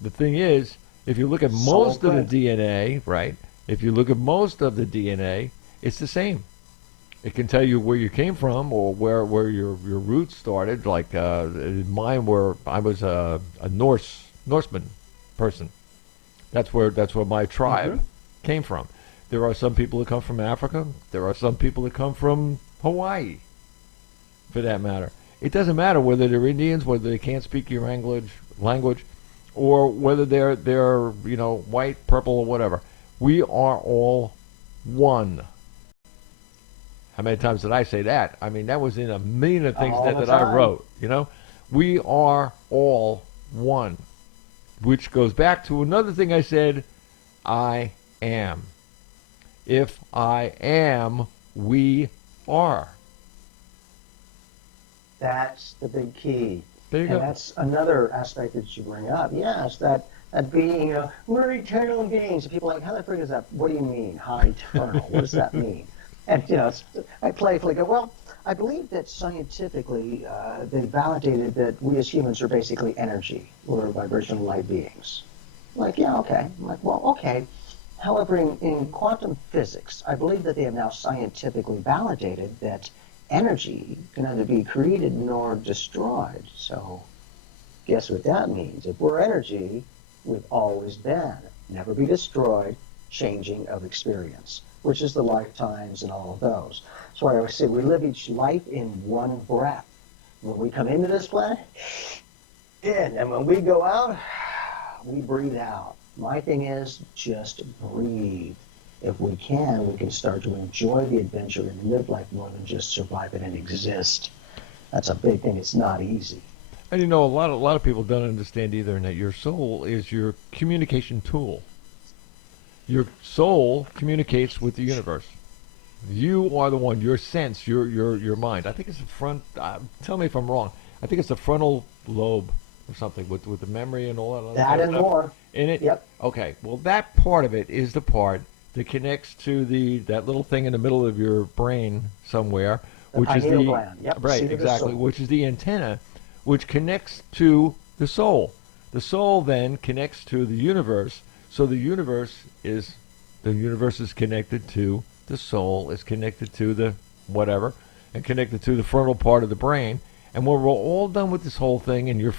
The thing is, if you look at most of the DNA, right? If you look at most of the DNA, it's the same. It can tell you where you came from or where your roots started. Like mine were, I was a Norseman person. That's where my tribe came from. There are some people that come from Africa. There are some people that come from Hawaii, for that matter. It doesn't matter whether they're Indians, whether they can't speak your language, or whether they're white, purple, or whatever. We are all one. How many times did I say that? I mean, that was in a million of things that I wrote. We are all one, which goes back to another thing I said. I am. If I am, we are. That's the big key. There you go. That's another aspect that you bring up. Yes, that being, we're eternal beings. People are like, how the frick is that? What do you mean, high eternal? What does that mean? And, I playfully go, well, I believe that scientifically they validated that we as humans are basically energy. We're vibrational light beings. I'm like, yeah, okay. I'm like, well, okay. However, in quantum physics, I believe that they have now scientifically validated that energy can neither be created nor destroyed. So guess what that means? If we're energy, we've always been. Never be destroyed, changing of experience, which is the lifetimes and all of those. So I always say we live each life in one breath. When we come into this planet, in, and when we go out, we breathe out. My thing is just breathe. If we can start to enjoy the adventure and live life more than just survive it and exist. That's a big thing. It's not easy. And a lot of people don't understand either, and that your soul is your communication tool. Your soul communicates with the universe. You are the one. Your sense, your mind. I think it's the front. Tell me if I'm wrong. I think it's the frontal lobe or something with the memory and all that. That and more in it. Yep. Okay. Well, that part of it is the part that connects to that little thing in the middle of your brain somewhere, which is the gland. Yep. Right, exactly, which is the antenna, which connects to the soul. The soul then connects to the universe. So the universe is connected to the soul, is connected to the whatever, and connected to the frontal part of the brain. And when we're all done with this whole thing, and you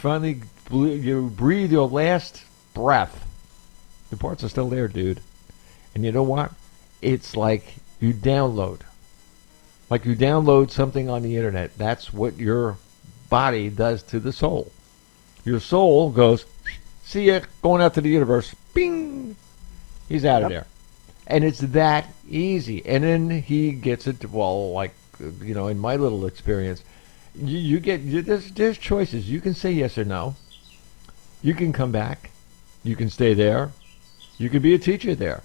breathe your last breath, the parts are still there, dude. And you know what? It's like you download something on the internet. That's what your body does to the soul. Your soul goes, see ya, going out to the universe. Bing! He's out of there. And it's that easy. And then he gets it, well, like, in my little experience, there's choices. You can say yes or no. You can come back. You can stay there. You can be a teacher there.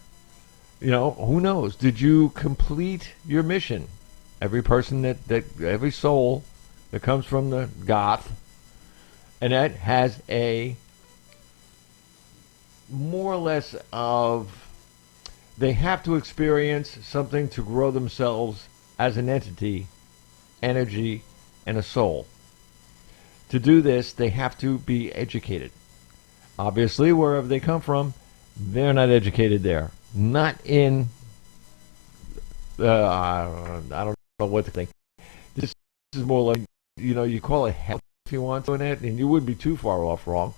Who knows? Did you complete your mission? Every person every soul that comes from the goth, and that has a more or less of, they have to experience something to grow themselves as an entity, energy, and a soul. To do this, they have to be educated. Obviously, wherever they come from, they're not educated there. Not in, I don't know what to think. This is more like, you call it hell if you want to, and you wouldn't be too far off wrong.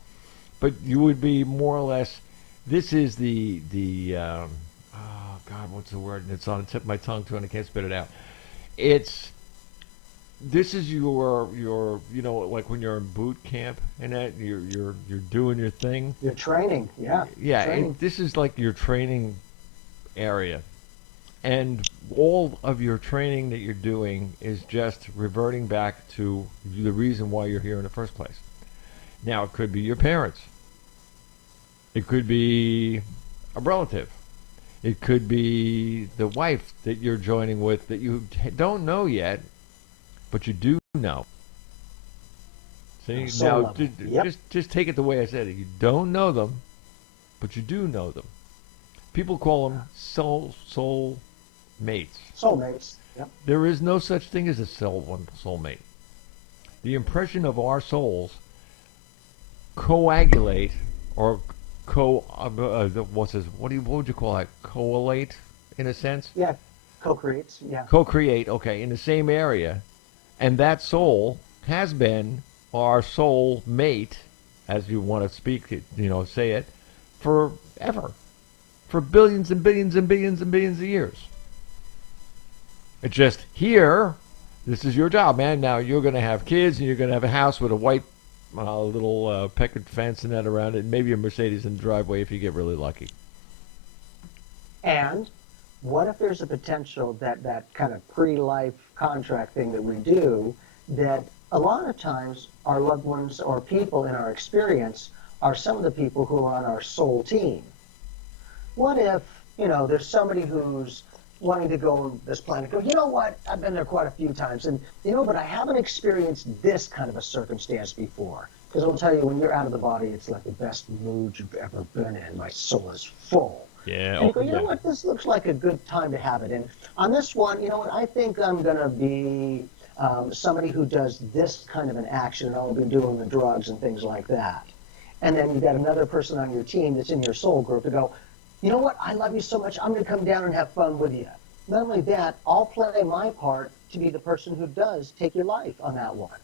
But you would be more or less, this is oh God, what's the word? It's on the tip of my tongue too, and I can't spit it out. This is your like when you're in boot camp and that you're doing your thing. You're training, yeah. Yeah, training. this is like your training area, and all of your training that you're doing is just reverting back to the reason why you're here in the first place. Now, it could be your parents. It could be a relative. It could be the wife that you're joining with that you don't know yet, but you do know. See, now Yep. just take it the way I said it. You don't know them, but you do know them. People call them soul mates. Soulmates. Yep. There is no such thing as a soulmate. The impression of our souls coagulate or what would you call that? Coalate, in a sense. Yeah. Co-creates. Yeah. Co-create. Okay, in the same area, and that soul has been our soul mate, as you want to speak it, say it, forever, for billions and billions and billions and billions of years. It's just here. This is your job, man. Now you're going to have kids, and you're going to have a house with a white little picket fence and that around it, and maybe a Mercedes in the driveway if you get really lucky. And what if there's a potential that kind of pre-life contract thing that we do, that a lot of times our loved ones or people in our experience are some of the people who are on our soul team? What if, there's somebody who's wanting to go on this planet, go, you know what, I've been there quite a few times, and but I haven't experienced this kind of a circumstance before. Because I'll tell you, when you're out of the body, it's like the best mood you've ever been in. My soul is full. Yeah. And you go, you know what, this looks like a good time to have it. And on this one, you know what, I think I'm going to be somebody who does this kind of an action, and I'll be doing the drugs and things like that. And then you've got another person on your team that's in your soul group to go, you know what, I love you so much, I'm going to come down and have fun with you. Not only that, I'll play my part to be the person who does take your life on that one.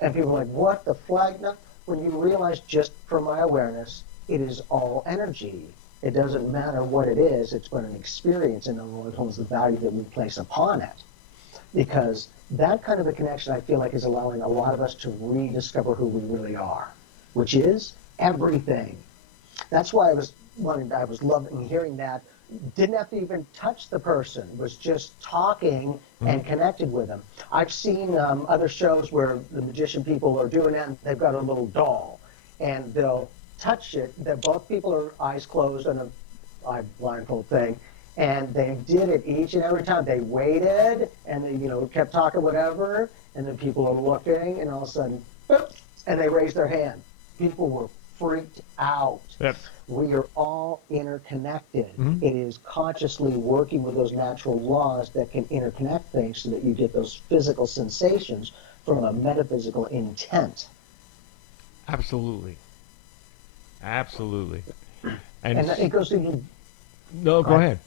And people are like, what the flag? No, when you realize, just from my awareness, it is all energy. It doesn't matter what it is, it's but an experience, and it holds the value that we place upon it. Because that kind of a connection, I feel like, is allowing a lot of us to rediscover who we really are, which is everything. That's why I was loving hearing that. Didn't have to even touch the person, was just talking and connected with them. I've seen other shows where the magician people are doing that, and they've got a little doll, and they'll touch it. Both people are eyes closed on a eye blindfold thing, and they did it each and every time. They waited, and they kept talking whatever, and then people are looking, and all of a sudden, boop, and they raised their hand. People were freaked out. Yep. We are all interconnected. Mm-hmm. It is consciously working with those natural laws that can interconnect things so that you get those physical sensations from a metaphysical intent. Absolutely. Absolutely. And it goes to... No, go ahead.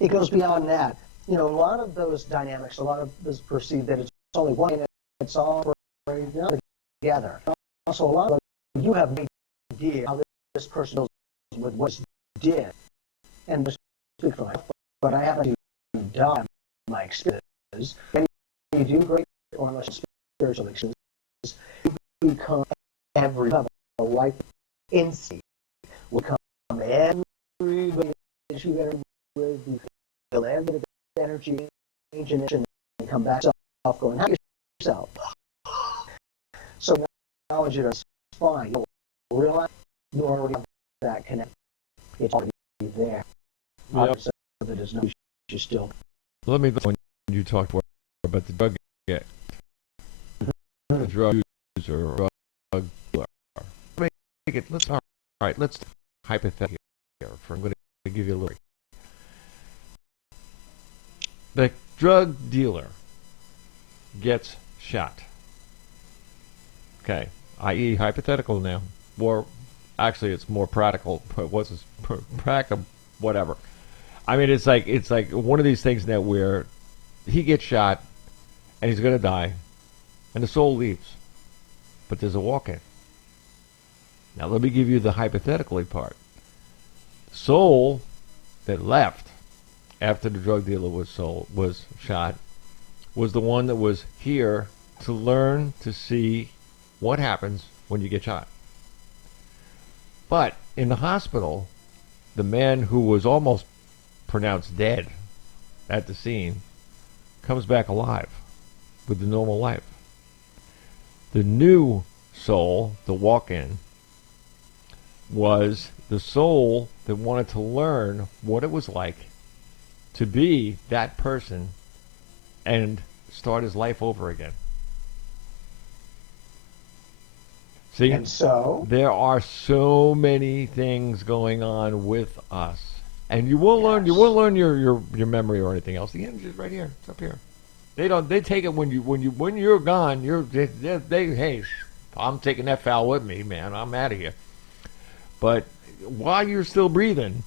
It goes beyond that. A lot of those dynamics, a lot of us perceive that it's only one, and it's all together. Also, a lot of you have no idea how this person knows with what he did. And this speak for myself, but I haven't done my experiences. And you do great or unless spiritual experiences, you become every life instinct will come everybody that you enter with, you feel every bit of energy change and come back off going, how yourself? So acknowledge it as fine. You realize you already have that connect. It's already there. Yep. So that there's no issue still. Let me when you talked about the drug the drug user or drug dealer. Let's hypothetical here. I'm going to give you a little. The drug dealer gets shot. Okay, i.e. hypothetical now. Or actually, it's more practical. What's this? Practical, whatever. I mean, it's like one of these things now where he gets shot and he's going to die, and the soul leaves, but there's a walk-in. Now, let me give you the hypothetically part. The soul that left after the drug dealer was shot was the one that was here to learn to see what happens when you get shot. But in the hospital, the man who was almost pronounced dead at the scene comes back alive with the normal life. The new soul, the walk-in, was the soul that wanted to learn what it was like to be that person and start his life over again. See, and so there are so many things going on with us, and you will learn. You will learn your memory or anything else. The energy is right here. It's up here. They take it when you're gone. Hey, I'm taking that foul with me, man. I'm out of here. But while you're still breathing,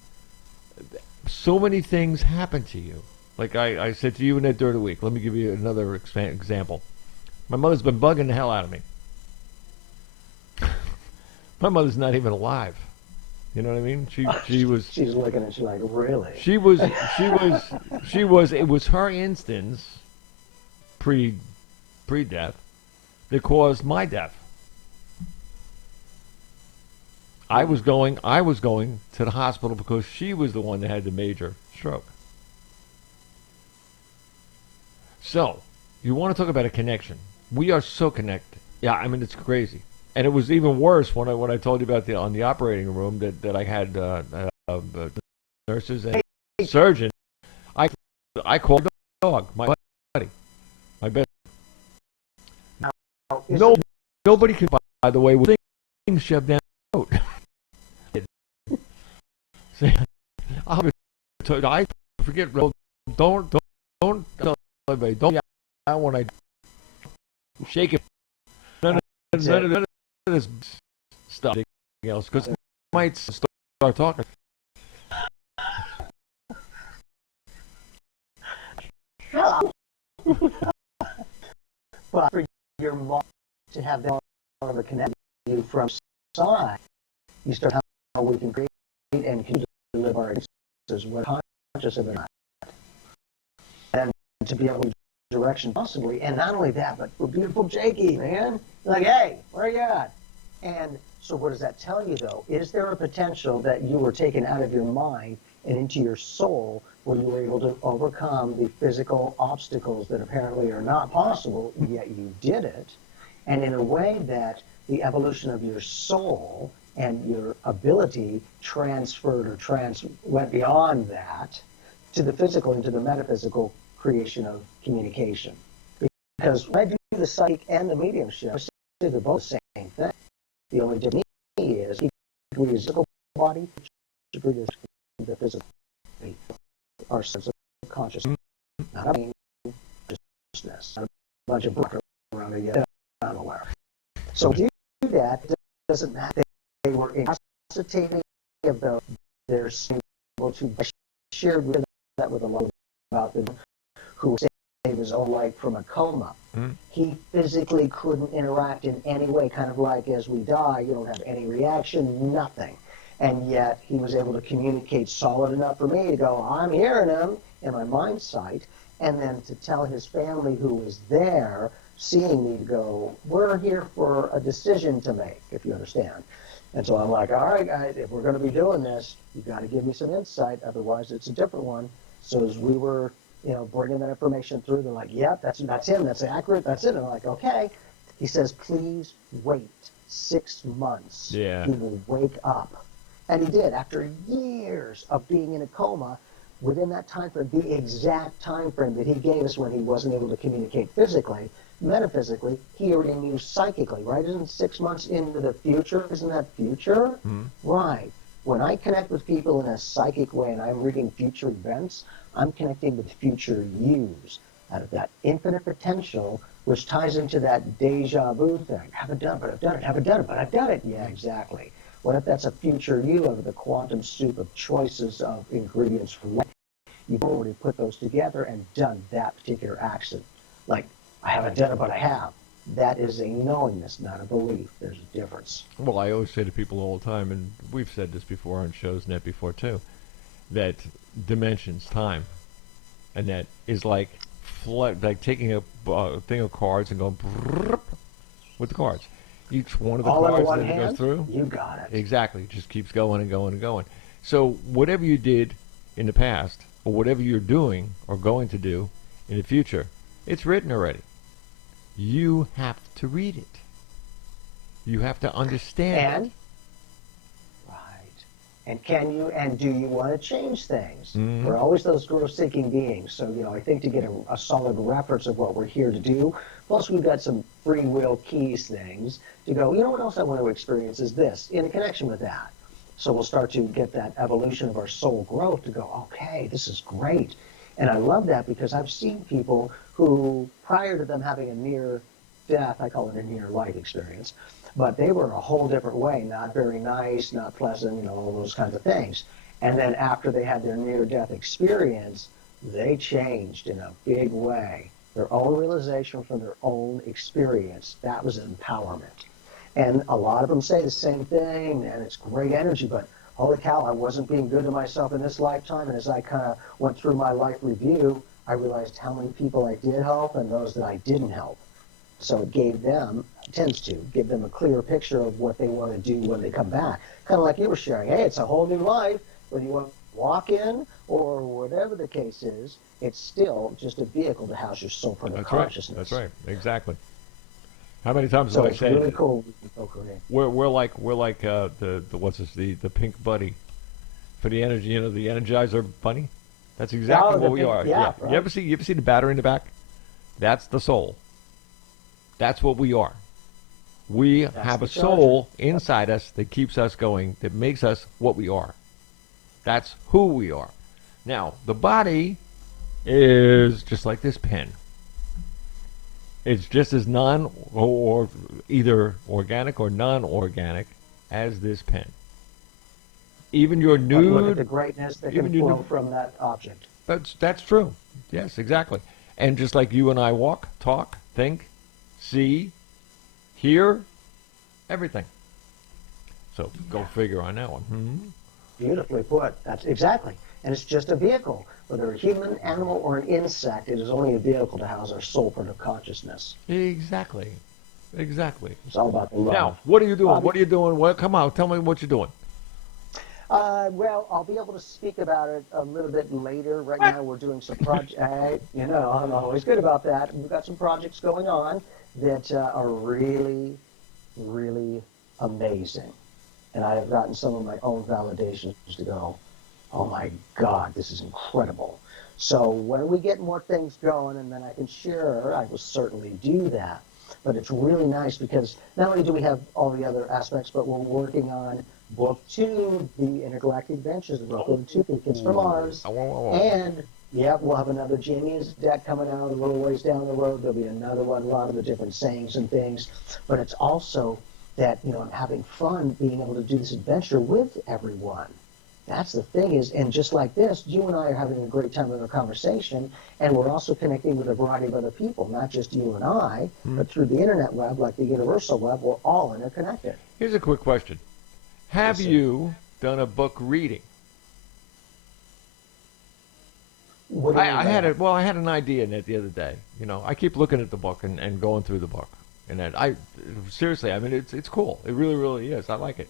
so many things happen to you. Like I said to you in that dirty week. Let me give you another example. My mother's been bugging the hell out of me. My mother's not even alive. You know what I mean? She was. She's looking at you like, really? She was. It was her instance, pre-death, that caused my death. I was going to the hospital because she was the one that had the major stroke. So, you want to talk about a connection? We are so connected. Yeah, I mean, it's crazy. And it was even worse when I told you about on the operating room that I had nurses and surgeon. I called the dog, my buddy, my best. Nobody can, by the way, with things shoved down the throat. I forget. Don't tell anybody. Don't. I want to shake it. None of this stuff else, because I might start talking. But for your mom to have that of a connection you from side, you start how we can create and can live our experiences when conscious of it, and to be able to direction possibly, and not only that, but for beautiful Jakey, man, like, hey, where you at? And so what does that tell you, though? Is there a potential that you were taken out of your mind and into your soul where you were able to overcome the physical obstacles that apparently are not possible, yet you did it, and in a way that the evolution of your soul and your ability transferred or went beyond that to the physical and to the metaphysical creation of communication? Because when I do the psychic and the mediumship, I say they're both the same thing. The only difference is each degree is physical body, each degree is the physical body, our sense of consciousness, not a consciousness, not a bunch of block around it yet I'm aware. So to do that, it doesn't matter. They were incapacitating about their able to share that with a lot about them who saved his own life from a coma. He physically couldn't interact in any way, kind of like as we die, you don't have any reaction, nothing. And yet he was able to communicate solid enough for me to go, I'm hearing him in my mind sight, and then to tell his family who was there, seeing me, to go, we're here for a decision to make, if you understand. And so I'm like, all right, guys, if we're going to be doing this, you've got to give me some insight. Otherwise, it's a different one. So as we were, bringing that information through, they're like, yep, that's him. That's accurate. That's it. And I'm like, okay. He says, please wait 6 months. Yeah. He will wake up. And he did. After years of being in a coma, within that time frame, the exact time frame that he gave us when he wasn't able to communicate physically, metaphysically, he already knew psychically, right? Isn't 6 months into the future? Isn't that future? Mm-hmm. Right. When I connect with people in a psychic way and I'm reading future events, I'm connecting with future yous out of that infinite potential, which ties into that deja vu thing. Haven't done it, but I've done it. Haven't done it, but I've done it. Yeah, exactly. What if that's a future you of the quantum soup of choices of ingredients from life? You've already put those together and done that particular action. Like, I haven't done it, but I have. That is a knowingness, not a belief. There's a difference. Well, I always say to people all the time, and we've said this before on shows net before too, that dimensions, time, and that is like taking a thing of cards and going with the cards. Each one of the all cards one that it hand, goes through. You got it. Exactly. It just keeps going and going and going. So whatever you did in the past, or whatever you're doing or going to do in the future, it's written already. You have to read it. You have to understand it. Right. And can you and do you want to change things? Mm-hmm. We're always those growth-seeking beings. So, I think to get a solid reference of what we're here to do, plus we've got some free will keys things to go, what else I want to experience is this, in connection with that. So we'll start to get that evolution of our soul growth to go, okay, this is great. And I love that because I've seen people who, prior to them having a near death, I call it a near life experience, but they were a whole different way, not very nice, not pleasant, all those kinds of things. And then after they had their near death experience, they changed in a big way. Their own realization from their own experience, that was empowerment. And a lot of them say the same thing, and it's great energy, but holy cow, I wasn't being good to myself in this lifetime. And as I kind of went through my life review, I realized how many people I did help and those that I didn't help. So it tends to give them a clearer picture of what they want to do when they come back. Kind of like you were sharing, hey, it's a whole new life. Whether you want to walk in or whatever the case is, it's still just a vehicle to house your soul for the consciousness. That's right. Exactly. How many times So have I it's said really cool. we're like the what's this, the pink bunny for the energy, the Energizer bunny? That's exactly what we are. Yeah. Right. You ever see the battery in the back? That's the soul. That's what we are. We have a soul inside us that keeps us going, that makes us what we are. That's who we are. Now, the body is just like this pen. It's just as or either organic or non-organic as this pen. Even your nude. Look at the greatness that can flow from that object. That's true. Yes, exactly. And just like you and I walk, talk, think, see, hear, everything. So go figure on that one. Mm-hmm. Beautifully put. That's exactly. And it's just a vehicle. Whether a human, animal, or an insect, it is only a vehicle to house our soul part of consciousness. Exactly. It's all about the love. Now, what are you doing? What are you doing? Well, come on, tell me what you're doing. Well, I'll be able to speak about it a little bit later. Right now, we're doing some projects. I'm always good about that. We've got some projects going on that are really, really amazing. And I have gotten some of my own validations to go, oh my God, this is incredible. So when we get more things going and then I can share, I will certainly do that. But it's really nice because not only do we have all the other aspects, but we're working on Book 2, The Intergalactic Adventures of Rocco the Two Kids from Mars. And, we'll have another Jamie's deck coming out a little ways down the road. There'll be another one, a lot of the different sayings and things. But it's also that, I'm having fun being able to do this adventure with everyone. That's the thing is, and just like this, you and I are having a great time in our conversation, and we're also connecting with a variety of other people, not just you and I, but through the internet web, like the universal web, we're all interconnected. Here's a quick question. Have you done a book reading? I had an idea in it the other day. I keep looking at the book and going through the book. And seriously, it's cool. It really, really is. I like it.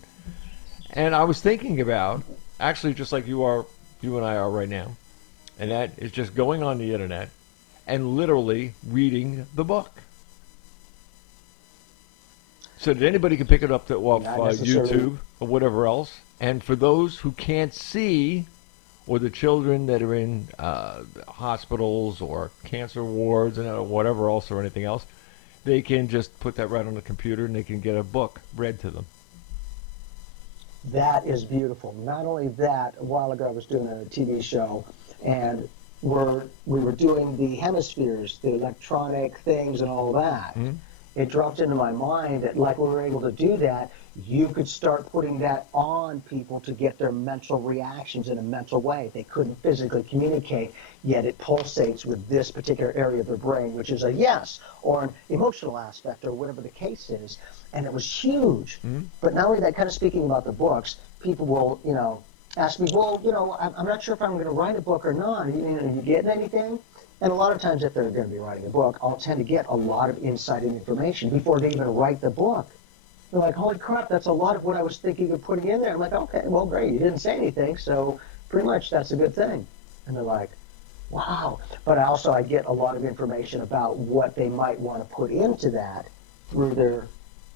And I was thinking about, actually just like you and I are right now, and that is just going on the internet and literally reading the book. So that anybody can pick it up off YouTube or whatever else. And for those who can't see, or the children that are in hospitals or cancer wards and whatever else or anything else, they can just put that right on the computer and they can get a book read to them. That is beautiful. Not only that, a while ago I was doing a TV show, and we were doing the hemispheres, the electronic things and all that. Mm-hmm. It dropped into my mind that, like, when we were able to do that, you could start putting that on people to get their mental reactions in a mental way. They couldn't physically communicate, yet it pulsates with this particular area of their brain, which is a yes, or an emotional aspect, or whatever the case is. And it was huge. Mm-hmm. But not only that, kind of speaking about the books, people will, ask me, well, I'm not sure if I'm going to write a book or not. Are you getting anything? And a lot of times, if they're going to be writing a book, I'll tend to get a lot of insight and information before they even write the book. They're like, holy crap, that's a lot of what I was thinking of putting in there. I'm like, okay, well, great. You didn't say anything, so pretty much that's a good thing. And they're like, wow. But I get a lot of information about what they might want to put into that through their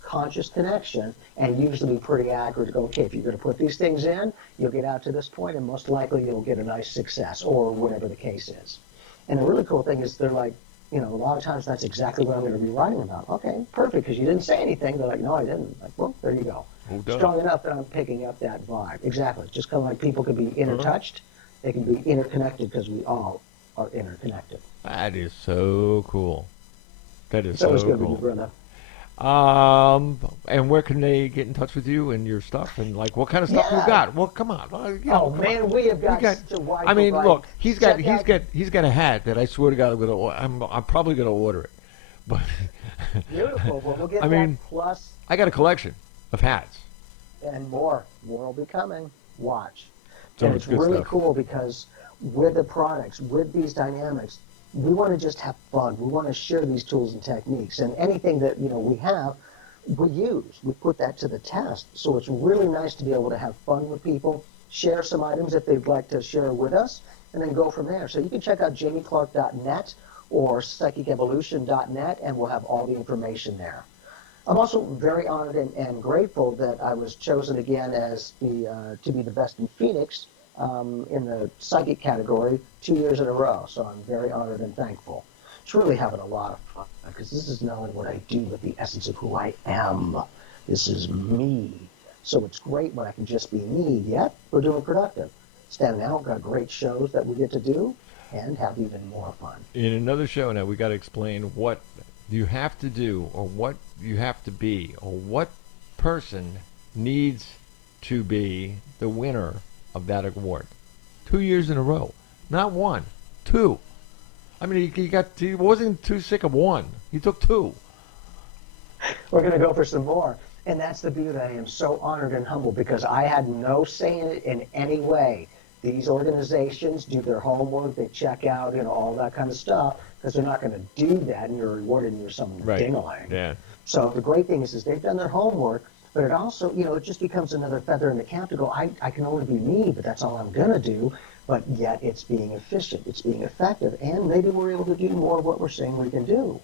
conscious connection, and usually be pretty accurate to go, okay, if you're going to put these things in, you'll get out to this point, and most likely you'll get a nice success, or whatever the case is. And the really cool thing is they're like, a lot of times that's exactly what I'm going to be writing about. Okay, perfect, because you didn't say anything. They're like, no, I didn't. I'm like, well, there you go. Strong enough that I'm picking up that vibe. Exactly. Just kind of like people can be intertouched. They can be interconnected because we all are interconnected. That is so cool. That is so good cool. With you, brother. And where can they get in touch with you and your stuff, and like what kind of stuff you got? Well, come on. We have got such a wide variety. Look, he's got a hat that I swear to God I'm probably gonna order it. But beautiful. Well, we'll get that plus. I got a collection of hats. And more will be coming. Watch. So and it's really cool because with the products, with these dynamics, we want to just have fun. We want to share these tools and techniques, and anything that we have, we use. We put that to the test. So it's really nice to be able to have fun with people, share some items that they'd like to share with us, and then go from there. So you can check out jamieclark.net or psychicevolution.net, and we'll have all the information there. I'm also very honored and grateful that I was chosen again as to be the best in Phoenix. In the psychic category 2 years in a row. So I'm very honored and thankful. It's really having a lot of fun because this is not only what I do, but the essence of who I am. This is me. So it's great when I can just be me, yet we're doing productive. Standing out, got great shows that we get to do and have even more fun. In another show now, we got to explain what you have to do or what you have to be or what person needs to be the winner of that award. 2 years in a row. Not one. 2. I mean, he wasn't too sick of 1. He took 2. We're going to go for some more. And that's the beauty. I am so honored and humbled because I had no say in it in any way. These organizations do their homework. They check out, all that kind of stuff because they're not going to do that and you're rewarded and you're some ding-a-lang. Yeah. So the great thing is they've done their homework. But it also, it just becomes another feather in the cap to go, I can only be me, but that's all I'm going to do. But yet it's being efficient, it's being effective, and maybe we're able to do more of what we're saying we can do.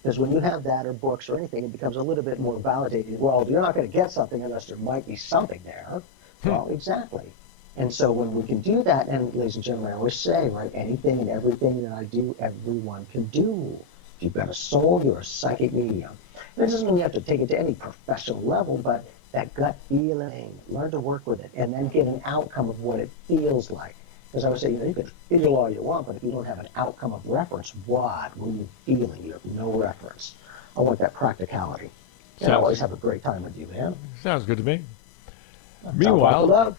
Because when you have that or books or anything, it becomes a little bit more validated. Well, you're not going to get something unless there might be something there. Well, exactly. And so when we can do that, and ladies and gentlemen, I always say, right, anything and everything that I do, everyone can do. If you've got a soul, you're a psychic medium. It doesn't mean you have to take it to any professional level, but that gut feeling, learn to work with it, and then get an outcome of what it feels like. Because I would say, you can feel all you want, but if you don't have an outcome of reference, what are you feeling? You have no reference. I want that practicality. And I always have a great time with you, man. Sounds good to me. Meanwhile,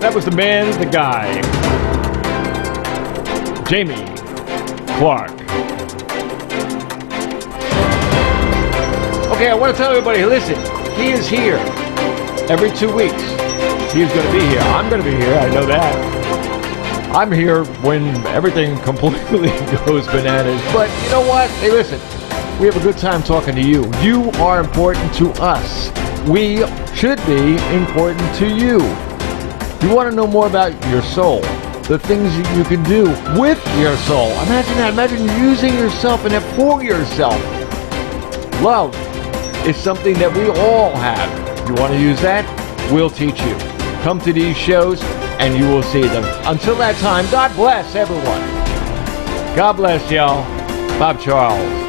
that was the man, the guy, Jamie Clark. Okay, I want to tell everybody, listen, he is here every 2 weeks. He's going to be here. I'm going to be here. I know that. I'm here when everything completely goes bananas. But you know what? Hey, listen, We have a good time talking to you. You are important to us. We should be important to you. You want to know more about your soul, the things that you can do with your soul. Imagine that. Imagine using yourself and it for yourself. Love is something that we all have. You want to use that? We'll teach you. Come to these shows and you will see them. Until that time, God bless everyone. God bless y'all. Bob Charles.